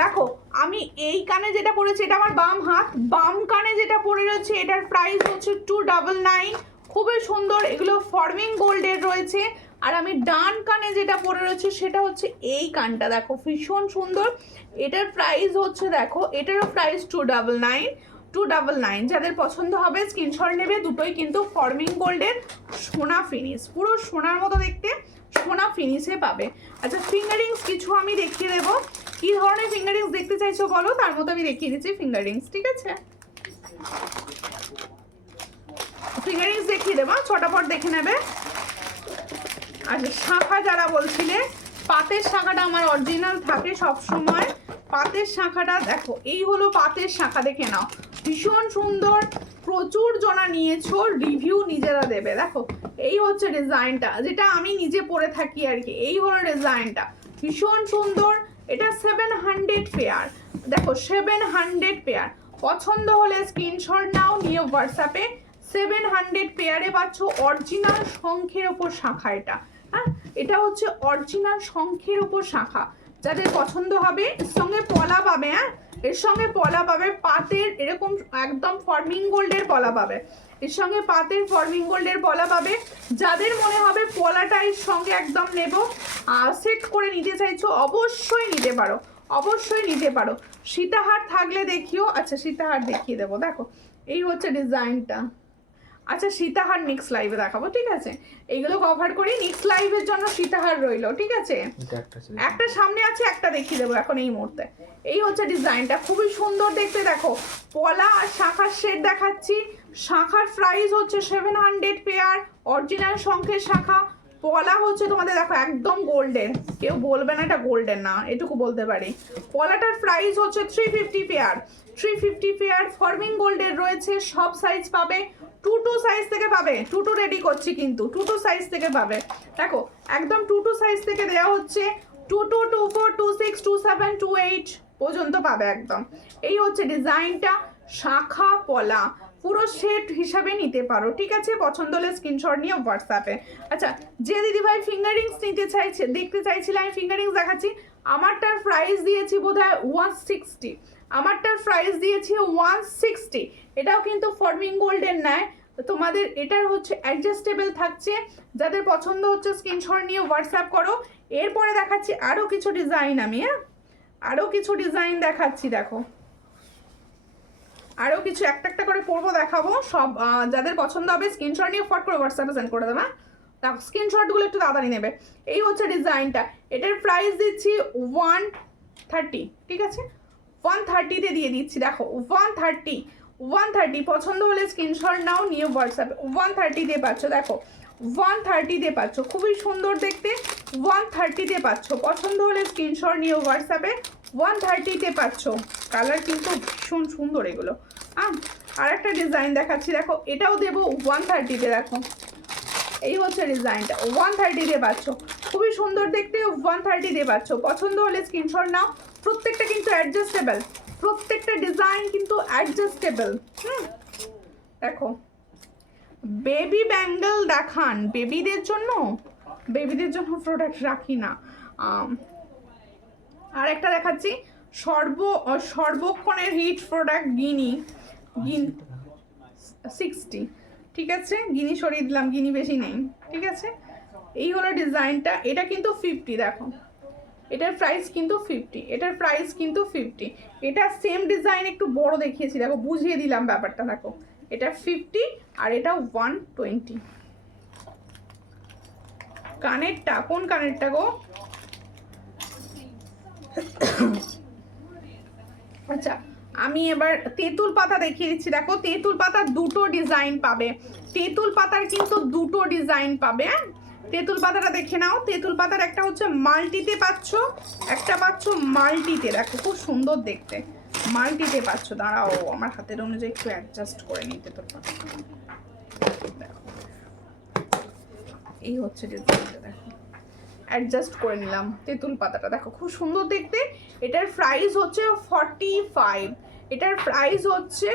দেখো আমি এই কানে যেটা পরেছি এটা আমার বাম হাত, বাম কানে যেটা পরে রয়েছে এটার প্রাইস হচ্ছে 299। খুবই সুন্দর, এগুলো ফর্মিং গোল্ডের রয়েছে। আর আমি ডান কানে যেটা পরে রয়েছে সেটা হচ্ছে এই কানটা, দেখো ভীষণ সুন্দর। এটার প্রাইস হচ্ছে, দেখো এটারও প্রাইস 299, যাদের পছন্দ হবে স্ক্রিনশট নেবে। দুটোই কিন্তু ফর্মিং গোল্ডের সোনা ফিনিশ, পুরো সোনার মতো দেখতে, সোনা ফিনিশে পাবে। আচ্ছা ফিঙ্গারিংস কিছু আমি দেখিয়ে দেবো, কি ধরনের ফিঙ্গারিংস দেখতে চাইছো বলো, তার মতো আমি দেখিয়ে দিচ্ছি ফিঙ্গারিংস, ঠিক আছে? ফিঙ্গারিংস দেখিয়ে দেবো, ছটাপট দেখে নেবে। আচ্ছা শাখা যারা বলছিলে, পাতের শাখাটা আমার অরিজিনাল থাকে সব সময়। পাতের শাখাটা দেখো, এই হলো পাতের শাখা, দেখে নাও ভীষণ সুন্দর, প্রচুর জনা নিয়েছো, রিভিউ নিজেরা দেবে। দেখো এই হচ্ছে ডিজাইনটা, যেটা আমি নিজে পরে থাকি আর কি, এই হলো ডিজাইনটা, ভীষণ সুন্দর। এটা 700 পেয়ার, দেখো 700 পেয়ার। পছন্দ হলে স্ক্রিনশট নাও, নিয়ে হোয়াটসঅ্যাপে 700 পেয়ারে পাচ্ছ অরিজিনাল শঙ্খের ওপর শাখা। এটা হ্যাঁ, এটা হচ্ছে অরিজিনাল শঙ্খের ওপর শাখা, যাদের পছন্দ হবে। এর সঙ্গে পলা পাবে, হ্যাঁ এর সঙ্গে পলা পাবে, পাতের এরকম একদম ফর্মিং গোল্ডের পলা পাবে, এর সঙ্গে পাতের ফর্মিং গোল্ডের পলা পাবে। যাদের মনে হবে পলাটা এর সঙ্গে একদম নেব, সেট করে নিতে চাইছো, অবশ্যই নিতে পারো, অবশ্যই নিতে পারো। সীতাহার থাকলে দেখিও। আচ্ছা সীতাহার দেখিয়ে দেবো, দেখো এই হচ্ছে ডিজাইনটা। আচ্ছা সীতাহার নেক্সট লাইভে দেখাবো, ঠিক আছে? এইগুলো কভার করি, নেক্সট লাইভের জন্য সীতাহার রইলো, ঠিক আছে? একটা সামনে আছে, একটা দেখিয়ে দেবো এখন এই মুহূর্তে। এই হচ্ছে ডিজাইনটা, খুবই সুন্দর দেখতে। দেখো পলা আর শাখার শেড দেখাচ্ছি। শাখার প্রাইস হচ্ছে 700 পেয়ার, অরিজিনাল শঙ্খের শাখা। পলা হচ্ছে তোমাদের দেখো একদম গোল্ডেন, কেউ বলবে না এটা গোল্ডেন না, এটুকু বলতে পারি। পলাটার প্রাইস হচ্ছে 350 পেয়ার, 350 পেয়ার ফর্মিং গোল্ডের রয়েছে, সব সাইজ পাবে। 2 সাইজ থেকে পাবে, 2 রেডি করছি কিন্তু 2 সাইজ থেকে পাবে। দেখো একদম 2 সাইজ থেকে দেওয়া হচ্ছে, 22, 24, 26, 27, 28 পর্যন্ত পাবে একদম। এই হচ্ছে ডিজাইনটা, শাখা পলা পুরো সেট হিসাবে নিতে পারো, ঠিক আছে? পছন্দ হলে স্ক্রিনশট নিয়ে হোয়াটসঅ্যাপে। আচ্ছা যে দিদিভাই ফিঙ্গারিংস নিতে চাইছে, দেখতে চাইছিলে আমি ফিঙ্গারিংস দেখাচ্ছি। আমারটার প্রাইস দিয়েছি বোধহয় 160, আমারটার প্রাইস দিয়েছি 160। এটাও কিন্তু ফর্মিং গোল্ডের নেয়, তোমাদের এটার হচ্ছে অ্যাডজাস্টেবল থাকছে। যাদের পছন্দ হচ্ছে স্ক্রিনশট নিয়ে হোয়াটসঅ্যাপ করো। এরপরে দেখাচ্ছি আরও কিছু ডিজাইন, আমি আরও কিছু ডিজাইন দেখাচ্ছি। দেখো আরও কিছু একটা একটা করে পরবো, দেখাবো সব। যাদের পছন্দ হবে স্ক্রিনশট নিয়ে ফট করে হোয়াটসঅ্যাপে সেন্ড করে দেবে। দেখো স্ক্রিনশটগুলো একটু তাড়াতাড়ি নেবে। এই হচ্ছে ডিজাইনটা, এটার প্রাইস দিচ্ছি 130, ঠিক আছে? 130-তে দিয়ে দিচ্ছি, দেখো 130 পছন্দ হলে স্ক্রিনশট নাও, নিয়ে হোয়াটসঅ্যাপে 130-তে পাচ্ছ। দেখো 130-তে পাচ্ছ, খুবই সুন্দর দেখতে, 130-তে পাচ্ছ। পছন্দ হলে স্ক্রিনশট নিয়ে হোয়াটসঅ্যাপে 130-তে পাচ্ছ। কালার কিন্তু ভীষণ সুন্দর এগুলো। আর একটা ডিজাইন দেখাচ্ছি, দেখো এটাও দেবো 130-তে। দেখো এই হচ্ছে ডিজাইনটা, 130-তে পাচ্ছ, খুবই সুন্দর দেখতে, 130-তে পাচ্ছ। পছন্দ হলে স্ক্রিনশট নাও। প্রত্যেকটা কিন্তু অ্যাডজাস্টেবল, প্রত্যেকটা ডিজাইন কিন্তু অ্যাডজাস্টেবল। দেখো বেবি ব্যাঙ্গেল দেখান, বেবিদের জন্য প্রোডাক্ট রাখি না। আর একটা দেখাচ্ছি, সর্বক্ষণের হিট প্রোডাক্ট গিনি 60, ঠিক আছে? গিনি সরিয়ে দিলাম, গিনি বেশি নেই, ঠিক আছে? এই হলো ডিজাইনটা, এটা কিন্তু 50। দেখো এটার প্রাইস কিন্তু 50, এটার প্রাইস কিন্তু 50। এটা সেম ডিজাইন একটু বড় দেখিয়েছি, দেখো বুঝিয়ে দিলাম ব্যাপারটা। দেখো এটা 50 আর এটা 120। কানেরটা কোন কানেরটা গো? আচ্ছা আমি এবার তেঁতুল পাতা দেখিয়ে দিচ্ছি। দেখো তেঁতুল পাতার 2 ডিজাইন পাবে, তেঁতুল পাতার কিন্তু 2 ডিজাইন পাবে। তেঁতুল পাতাটা দেখে নাও, তেঁতুল পাতার একটা হচ্ছে মাল্টিতে পাচ্ছ, একটা পাচ্ছ মাল্টিতে। দেখো খুব সুন্দর দেখতে, মাল্টিতে পাচ্ছ। দাঁড়াও আমার হাতের অনুযায়ী একটু অ্যাডজাস্ট করে নিই তেঁতুল পাতা। এই হচ্ছে ডিজাইনটা, দেখো অ্যাডজাস্ট করে নিলাম তেঁতুল পাতাটা। দেখো খুব সুন্দর দেখতে। এটার প্রাইস হচ্ছে 45, এটার প্রাইস হচ্ছে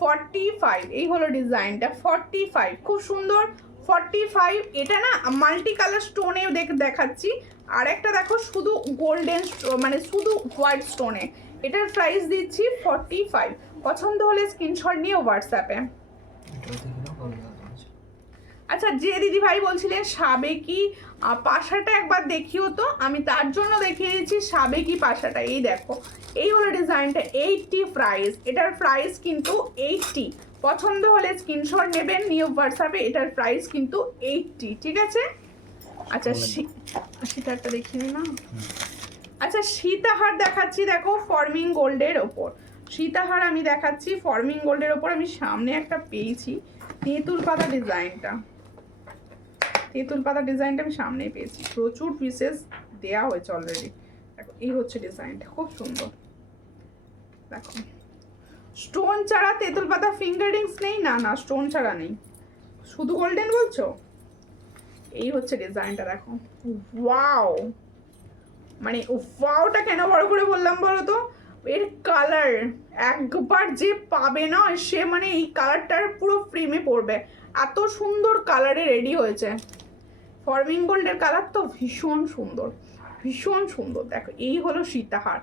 45। এই হলো ডিজাইনটা 45, খুব সুন্দর 45। এটা না মাল্টি কালার স্টোনে দেখাচ্ছি, আর একটা দেখো শুধু গোল্ডেন মানে শুধু হোয়াইট স্টোনে। এটার প্রাইস দিচ্ছি 45। পছন্দ হলে স্ক্রিনশট নিয়ে হোয়াটসঅ্যাপে। আচ্ছা, যে দিদি ভাই বলছিলেন সাবেকি পাশাটা একবার দেখিও তো, আমি তার জন্য দেখিয়ে দিচ্ছি সাবেকি পাশাটা। এই দেখো, এই হলো ডিজাইনটা, 80 প্রাইস, এটার প্রাইস কিন্তু 80। পছন্দ হলে স্ক্রিনশট নেবেন, নিয়ে হোয়াটসঅ্যাপে, এটার প্রাইস কিন্তু 80, ঠিক আছে? আচ্ছা সীতাহারটা দেখিনি না। আচ্ছা সীতাহার দেখাচ্ছি, দেখো ফর্মিং গোল্ডের ওপর সীতাহার আমি দেখাচ্ছি, ফর্মিং গোল্ডের ওপর। আমি সামনে একটা পেয়েছি তেঁতুল পাতা ডিজাইনটা, তেঁতুল পাতা ডিজাইনটা আমি সামনেই পেয়েছি, প্রচুর পিসেস দেয়া হয়েছে অলরেডি। দেখো এই হচ্ছে ডিজাইনটা, খুব সুন্দর। দেখো স্টোন ছাড়া তেঁতুল পাতা ফিঙ্গার রিংস নেই, না না স্টোন ছাড়া নেই, শুধু গোল্ডেন বলছো। এই হচ্ছে ডিজাইনটা, দেখো ওয়াও, মানে ওয়াওটা কেন বড় করে বললাম বলো তো, এর কালার একবার যে পাবে না সে মানে এই কালারটার পুরো প্রেমে পড়বে, এত সুন্দর কালারে রেডি হয়েছে। ফর্মিং গোল্ডের কালার তো ভীষণ সুন্দর, ভীষণ সুন্দর। দেখো এই হলো সীতাহার,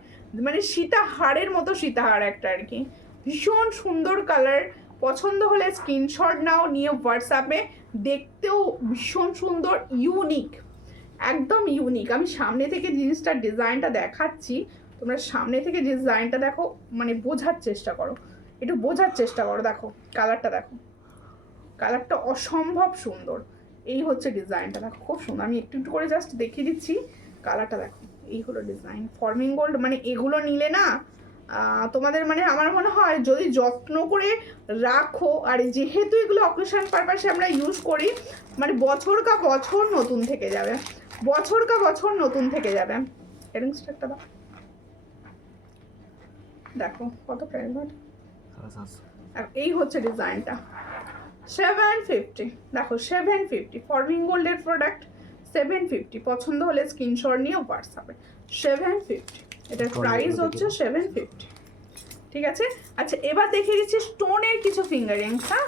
মানে সীতাহারের মতো সীতাহার একটা আর কি, ভীষণ সুন্দর কালার। পছন্দ হলে স্ক্রিনশট নাও, নিয়ে হোয়াটসঅ্যাপে, দেখতেও ভীষণ সুন্দর, ইউনিক, একদম ইউনিক। আমি সামনে থেকে জিনিসটার ডিজাইনটা দেখাচ্ছি, তোমরা সামনে থেকে ডিজাইনটা দেখো, মানে বোঝার চেষ্টা করো, একটু বোঝার চেষ্টা করো। দেখো কালারটা, দেখো কালারটা অসম্ভব সুন্দর। এই হচ্ছে ডিজাইনটা, দেখো খুব সুন্দর। আমি একটু একটু করে জাস্ট দেখিয়ে দিচ্ছি কালারটা, দেখো এই হলো ডিজাইন। ফর্মিং গোল্ড মানে এগুলো নিলে না তোমাদের মানে আমার মনে হয় যদি যত্ন করে রাখো, আর যেহেতু এগুলো অকেশন পারপাসে আমরা ইউজ করি, মানে বছর কা বছর নতুন থেকে যাবে, বছর কা বছর নতুন থেকে যাবে। এরিংসটা একটা দাও, দেখো কত প্রাইস। এই হচ্ছে ডিজাইনটা, 750, দেখো 750 ফর্মিং গোল্ডের প্রোডাক্ট, 750। পছন্দ হলে স্ক্রিনশট নিয়ে হোয়াটসঅ্যাপে, 750, এটার প্রাইস হচ্ছে 750, ঠিক আছে? আচ্ছা এবার দেখিয়ে দিচ্ছি স্টোনের কিছু ফিঙ্গারিংস, হ্যাঁ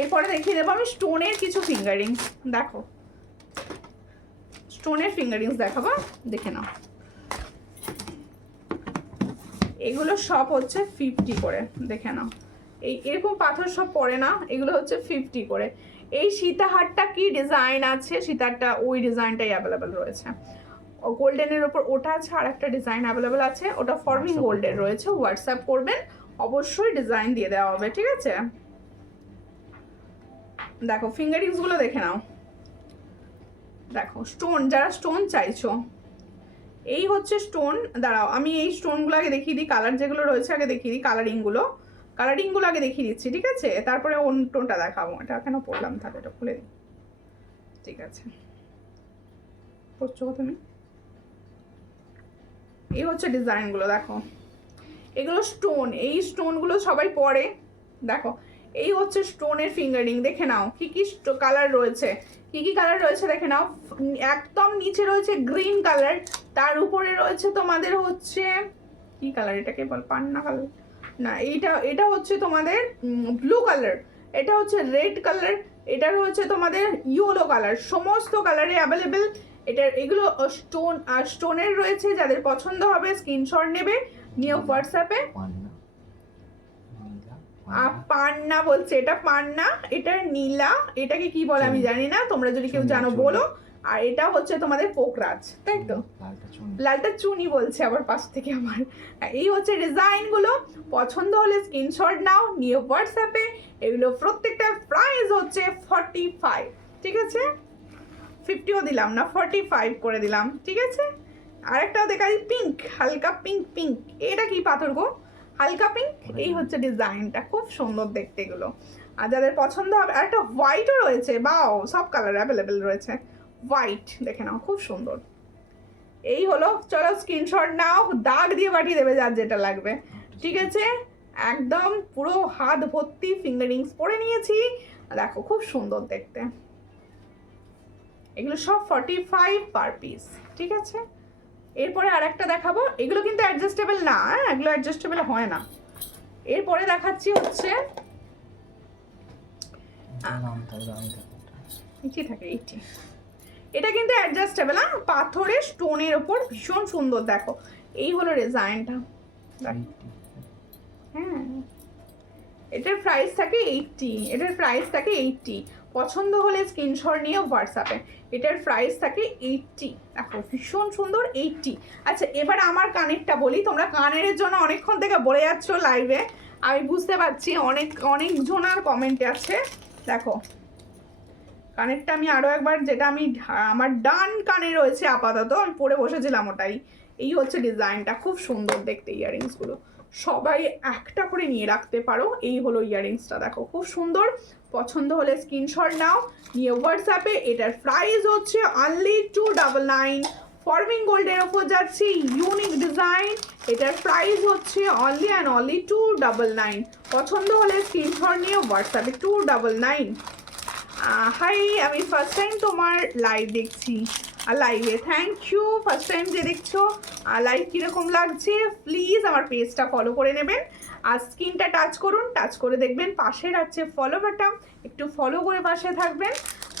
এরপরে দেখিয়ে দেবো আমি স্টোনের কিছু ফিঙ্গারিংস। দেখো স্টোনের ফিঙ্গারিংস দেখাবো, দেখে নাও। এগুলো সব হচ্ছে 50 করে, দেখে নাও। এই এরকম পাথর সব পড়ে না, এগুলো হচ্ছে 50 করে। এই সীতাহারটা কি ডিজাইন আছে, সীতাহারটা ওই ডিজাইনটাই অ্যাভেলেবেল রয়েছে। গোল্ডেনের ওপর ওটা আছে, আর একটা ডিজাইন অ্যাভেলেবেল আছে, ওটা ফর্মিং গোল্ডের রয়েছে। হোয়াটসঅ্যাপ করবেন, অবশ্যই ডিজাইন দিয়ে দেওয়া হবে, ঠিক আছে? দেখো ফিঙ্গারিংসগুলো দেখে নাও, দেখো স্টোন, যারা স্টোন চাইছো, এই হচ্ছে স্টোন। দাঁড়াও আমি এই স্টোনগুলো আগে দেখিয়ে দিই, কালার যেগুলো রয়েছে আগে দেখিয়ে দিই, কালারিংগুলো আগে দেখিয়ে দিচ্ছি, ঠিক আছে? তারপরে অন্যটা দেখাবো। এটা কেন পড়লাম, তাহলে এটা খুলে দিই, ঠিক আছে? পড়ছো তুমি, এই হচ্ছে ডিজাইনগুলো, দেখো এগুলো স্টোন, এই স্টোনগুলো সবাই পরে। দেখো এই হচ্ছে স্টোনের ফিঙ্গারিং, দেখে নাও কি কি কালার রয়েছে, কি কি কালার রয়েছে দেখে নাও। একদম নিচে রয়েছে গ্রিন কালার, তার উপরে রয়েছে তোমাদের হচ্ছে কি কালার, এটাকে বল পান্না কালার না, এটা হচ্ছে তোমাদের ব্লু কালার, এটা হচ্ছে রেড কালার, এটার হচ্ছে তোমাদের ইয়েলো কালার, সমস্ত কালারে অ্যাভেলেবেল। এগুলো স্টোন আর স্টোনের রয়েছে, যাদের পছন্দ হবে স্ক্রিনশট নেবে, নিয়ে হোয়াটসঅ্যাপে। পান্না বলছে, এটা পান্না, এটা নীলা, এটাকে কি বলে আমি জানি না, তোমরা যদি কেউ জানো বলো। আর এটা হচ্ছে তোমাদের পোকরাজ, তাই তো? লালটা চুনি বলছে আবার পাশ থেকে আমার। এই হচ্ছে ডিজাইনগুলো, পছন্দ হলে স্ক্রিনশট নাও, নিয়ে হোয়াটসঅ্যাপে। এগুলো প্রত্যেকটা প্রাইস হচ্ছে 45, ঠিক আছে? 50ও দিলাম না, 45 করে দিলাম, ঠিক আছে? আরেকটাও দেখাই, পিঙ্ক, হালকা পিঙ্ক, পিঙ্ক, এটা কি পাথর গো, হালকা পিঙ্ক। এই হচ্ছে ডিজাইনটা, খুব সুন্দর দেখতে এগুলো, আর যাদের পছন্দ হবে। আর একটা হোয়াইটও রয়েছে, বাও, সব কালার অ্যাভেলেবেল রয়েছে। হোয়াইট দেখে নাও, খুব সুন্দর। এই হলো, চলো স্ক্রিনশট নাও, দাগ দিয়ে পাঠিয়ে দেবে যার যেটা লাগবে, ঠিক আছে? একদম পুরো হাত ভর্তি ফিঙ্গারিংস পরে নিয়েছি, দেখো খুব সুন্দর দেখতে। এগুলো সব 45 পার পিস, ঠিক আছে? এরপরে আর একটা দেখাবো, এগুলো কিন্তু অ্যাডজাস্টেবল না, এগুলো অ্যাডজাস্টেবল হয় না। এরপরে দেখাচ্ছি হচ্ছে ইটি থাকে, ইটি, এটা কিন্তু অ্যাডজাস্টেবল, পাথরের স্টোনের ওপর ভীষণ সুন্দর। দেখো এই হলো ডিজাইনটা, হ্যাঁ এটার প্রাইস থাকে 80, এটার প্রাইস থাকে 80। পছন্দ হলে স্ক্রিনশট নিয়ে হোয়াটসঅ্যাপে। এটার প্রাইস থাকে 80। দেখো ভীষণ সুন্দর 80। আচ্ছা এবার আমার কানেরটা বলি, তোমরা কানের জন্য অনেকক্ষণ থেকে বলে যাচ্ছ লাইভে, আমি বুঝতে পারছি অনেক জনার কমেন্টে আছে। দেখো কানেরটা আমি আরও একবার, যেটা আমি আমার ডান কানে রয়েছে আপাতত, আমি পরে বসেছিলাম ওটাই। এই হচ্ছে ডিজাইনটা, খুব সুন্দর দেখতে ইয়াররিংসগুলো, সবাই একটা করে নিয়ে রাখতে পারো। এই হলো ইয়াররিংসটা, দেখো খুব সুন্দর। পছন্দ হলে স্ক্রিনশট নাও, নিয়ে হোয়াটসঅ্যাপে। এটার প্রাইস হচ্ছে অনলি 299। ফর্মিং গোল্ডের ওপর যাচ্ছি, ইউনিক ডিজাইন। এটার প্রাইস হচ্ছে অনলি অ্যান্ড অনলি 299। পছন্দ হলে স্ক্রিনশট নিয়ে হোয়াটসঅ্যাপে 299। হাই, আমি ফার্স্ট টাইম তোমার লাইভ দেখছি, লাইভে থ্যাংক ইউ। ফার্স্ট টাইম যে দেখছো লাইভ কীরকম লাগছে প্লিজ আমার পেজটা ফলো করে নেবেন, আর স্ক্রিনটা টাচ করুন, টাচ করে দেখবেন পাশে আছে ফলো বাটন, একটু ফলো করে পাশে থাকবেন।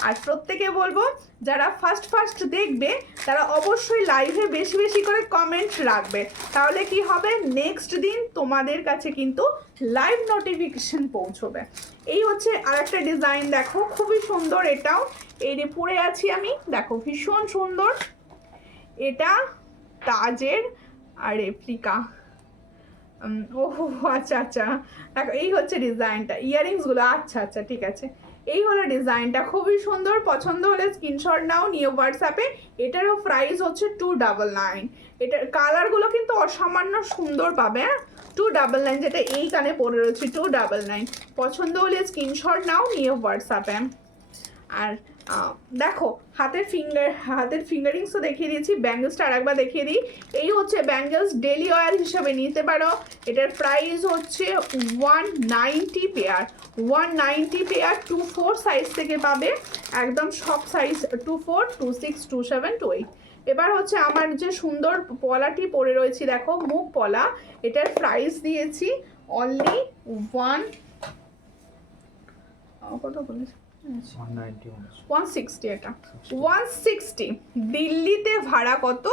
আর প্রত্যেকে বলবো যারা ফার্স্ট দেখবে তারা অবশ্যই লাইভে বেশি বেশি করে কমেন্ট রাখবে, তাহলে কি হবে নেক্সট দিন তোমাদের কাছে কিন্তু লাইভ নোটিফিকেশন পৌঁছবে। এই হচ্ছে আরেকটা ডিজাইন, দেখো খুবই সুন্দর এটাও। এই যে পরে আছি আমি, দেখো ভীষণ সুন্দর। এটা তাজের আর রেপ্লিকা। ওহো আচ্ছা দেখো এই হচ্ছে ডিজাইনটা, ইয়াররিংসগুলো। আচ্ছা ঠিক আছে, এই হলো ডিজাইনটা, খুবই সুন্দর। পছন্দ হলে স্ক্রিনশট নাও, নিয়ে হোয়াটসঅ্যাপে। এটারও প্রাইস হচ্ছে 299। এটার কালারগুলো কিন্তু অসামান্য সুন্দর পাবে। 299, যেটা এই কানে পরে রয়েছে 299। পছন্দ হলে স্ক্রিনশট নাও, নিয়ে হোয়াটসঅ্যাপে। আর দেখো হাতের ফিঙ্গারিংসও দেখিয়ে দিয়েছি, ব্যাঙ্গেলসটা আর একবার দেখিয়ে দিই। এই হচ্ছে ব্যাঙ্গেলস, ডেলি ওয়্যার হিসাবে নিতে পারো। এটার প্রাইস হচ্ছে 190 পেয়ার, 190 পেয়ার। 24 সাইজ থেকে পাবে, একদম সব সাইজ, 24, 26, 27, 28। এবার হচ্ছে আমার যে সুন্দর পলাটি পরে রয়েছি, দেখো মুখ পলা। এটার প্রাইস দিয়েছি অনলি কত বলেছি 160। এটা 160। দিল্লিতে ভাড়া কত?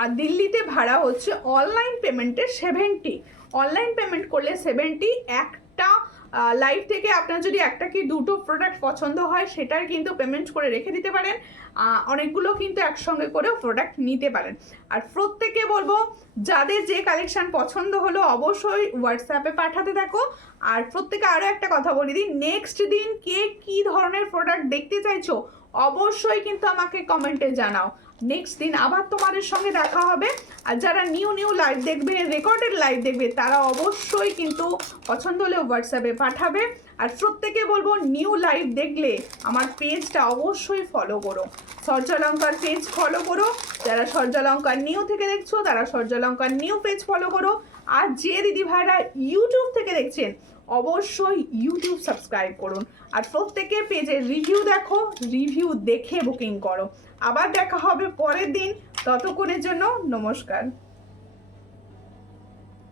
আর দিল্লিতে ভাড়া হচ্ছে অনলাইন পেমেন্টে 70। অনলাইন পেমেন্ট করলে 70। একটা লাইভ থেকে আপনার যদি একটা কি দুটো প্রোডাক্ট পছন্দ হয় সেটার কিন্তু পেমেন্ট করে রেখে দিতে পারেন, অনেকগুলো কিন্তু একসঙ্গে করেও প্রোডাক্ট নিতে পারেন। আর প্রত্যেকে বলবো যাদের যে কালেকশান পছন্দ হলো অবশ্যই হোয়াটসঅ্যাপে পাঠাতে থাকো। আর প্রত্যেকে আরও একটা কথা বলে দিই, নেক্সট দিন কে কী ধরনের প্রোডাক্ট দেখতে চাইছো অবশ্যই কিন্তু আমাকে কমেন্টে জানাও, নেক্সট দিন আবার তোমাদের সঙ্গে দেখা হবে। আর যারা নিউ লাইভ দেখবে, রেকর্ডেড লাইভ দেখবে, তারা অবশ্যই কিন্তু পছন্দ হলে হোয়াটসঅ্যাপে পাঠাবে। আর প্রত্যেকে বলবো নিউ লাইভ দেখলে আমার পেজটা অবশ্যই ফলো করো, সূর্যালঙ্কার পেজ ফলো করো। যারা সূর্যালঙ্কার নিউ থেকে দেখছো তারা সূর্যালঙ্কার নিউ পেজ ফলো করো। আর যে দিদি ভাইরা ইউটিউব থেকে দেখছেন অবশ্যই ইউটিউব সাবস্ক্রাইব করুন। আর প্রত্যেকে পেজের রিভিউ দেখো, রিভিউ দেখে বুকিং করো। আবার দেখা হবে পরের দিন, ততক্ষণের জন্য নমস্কার।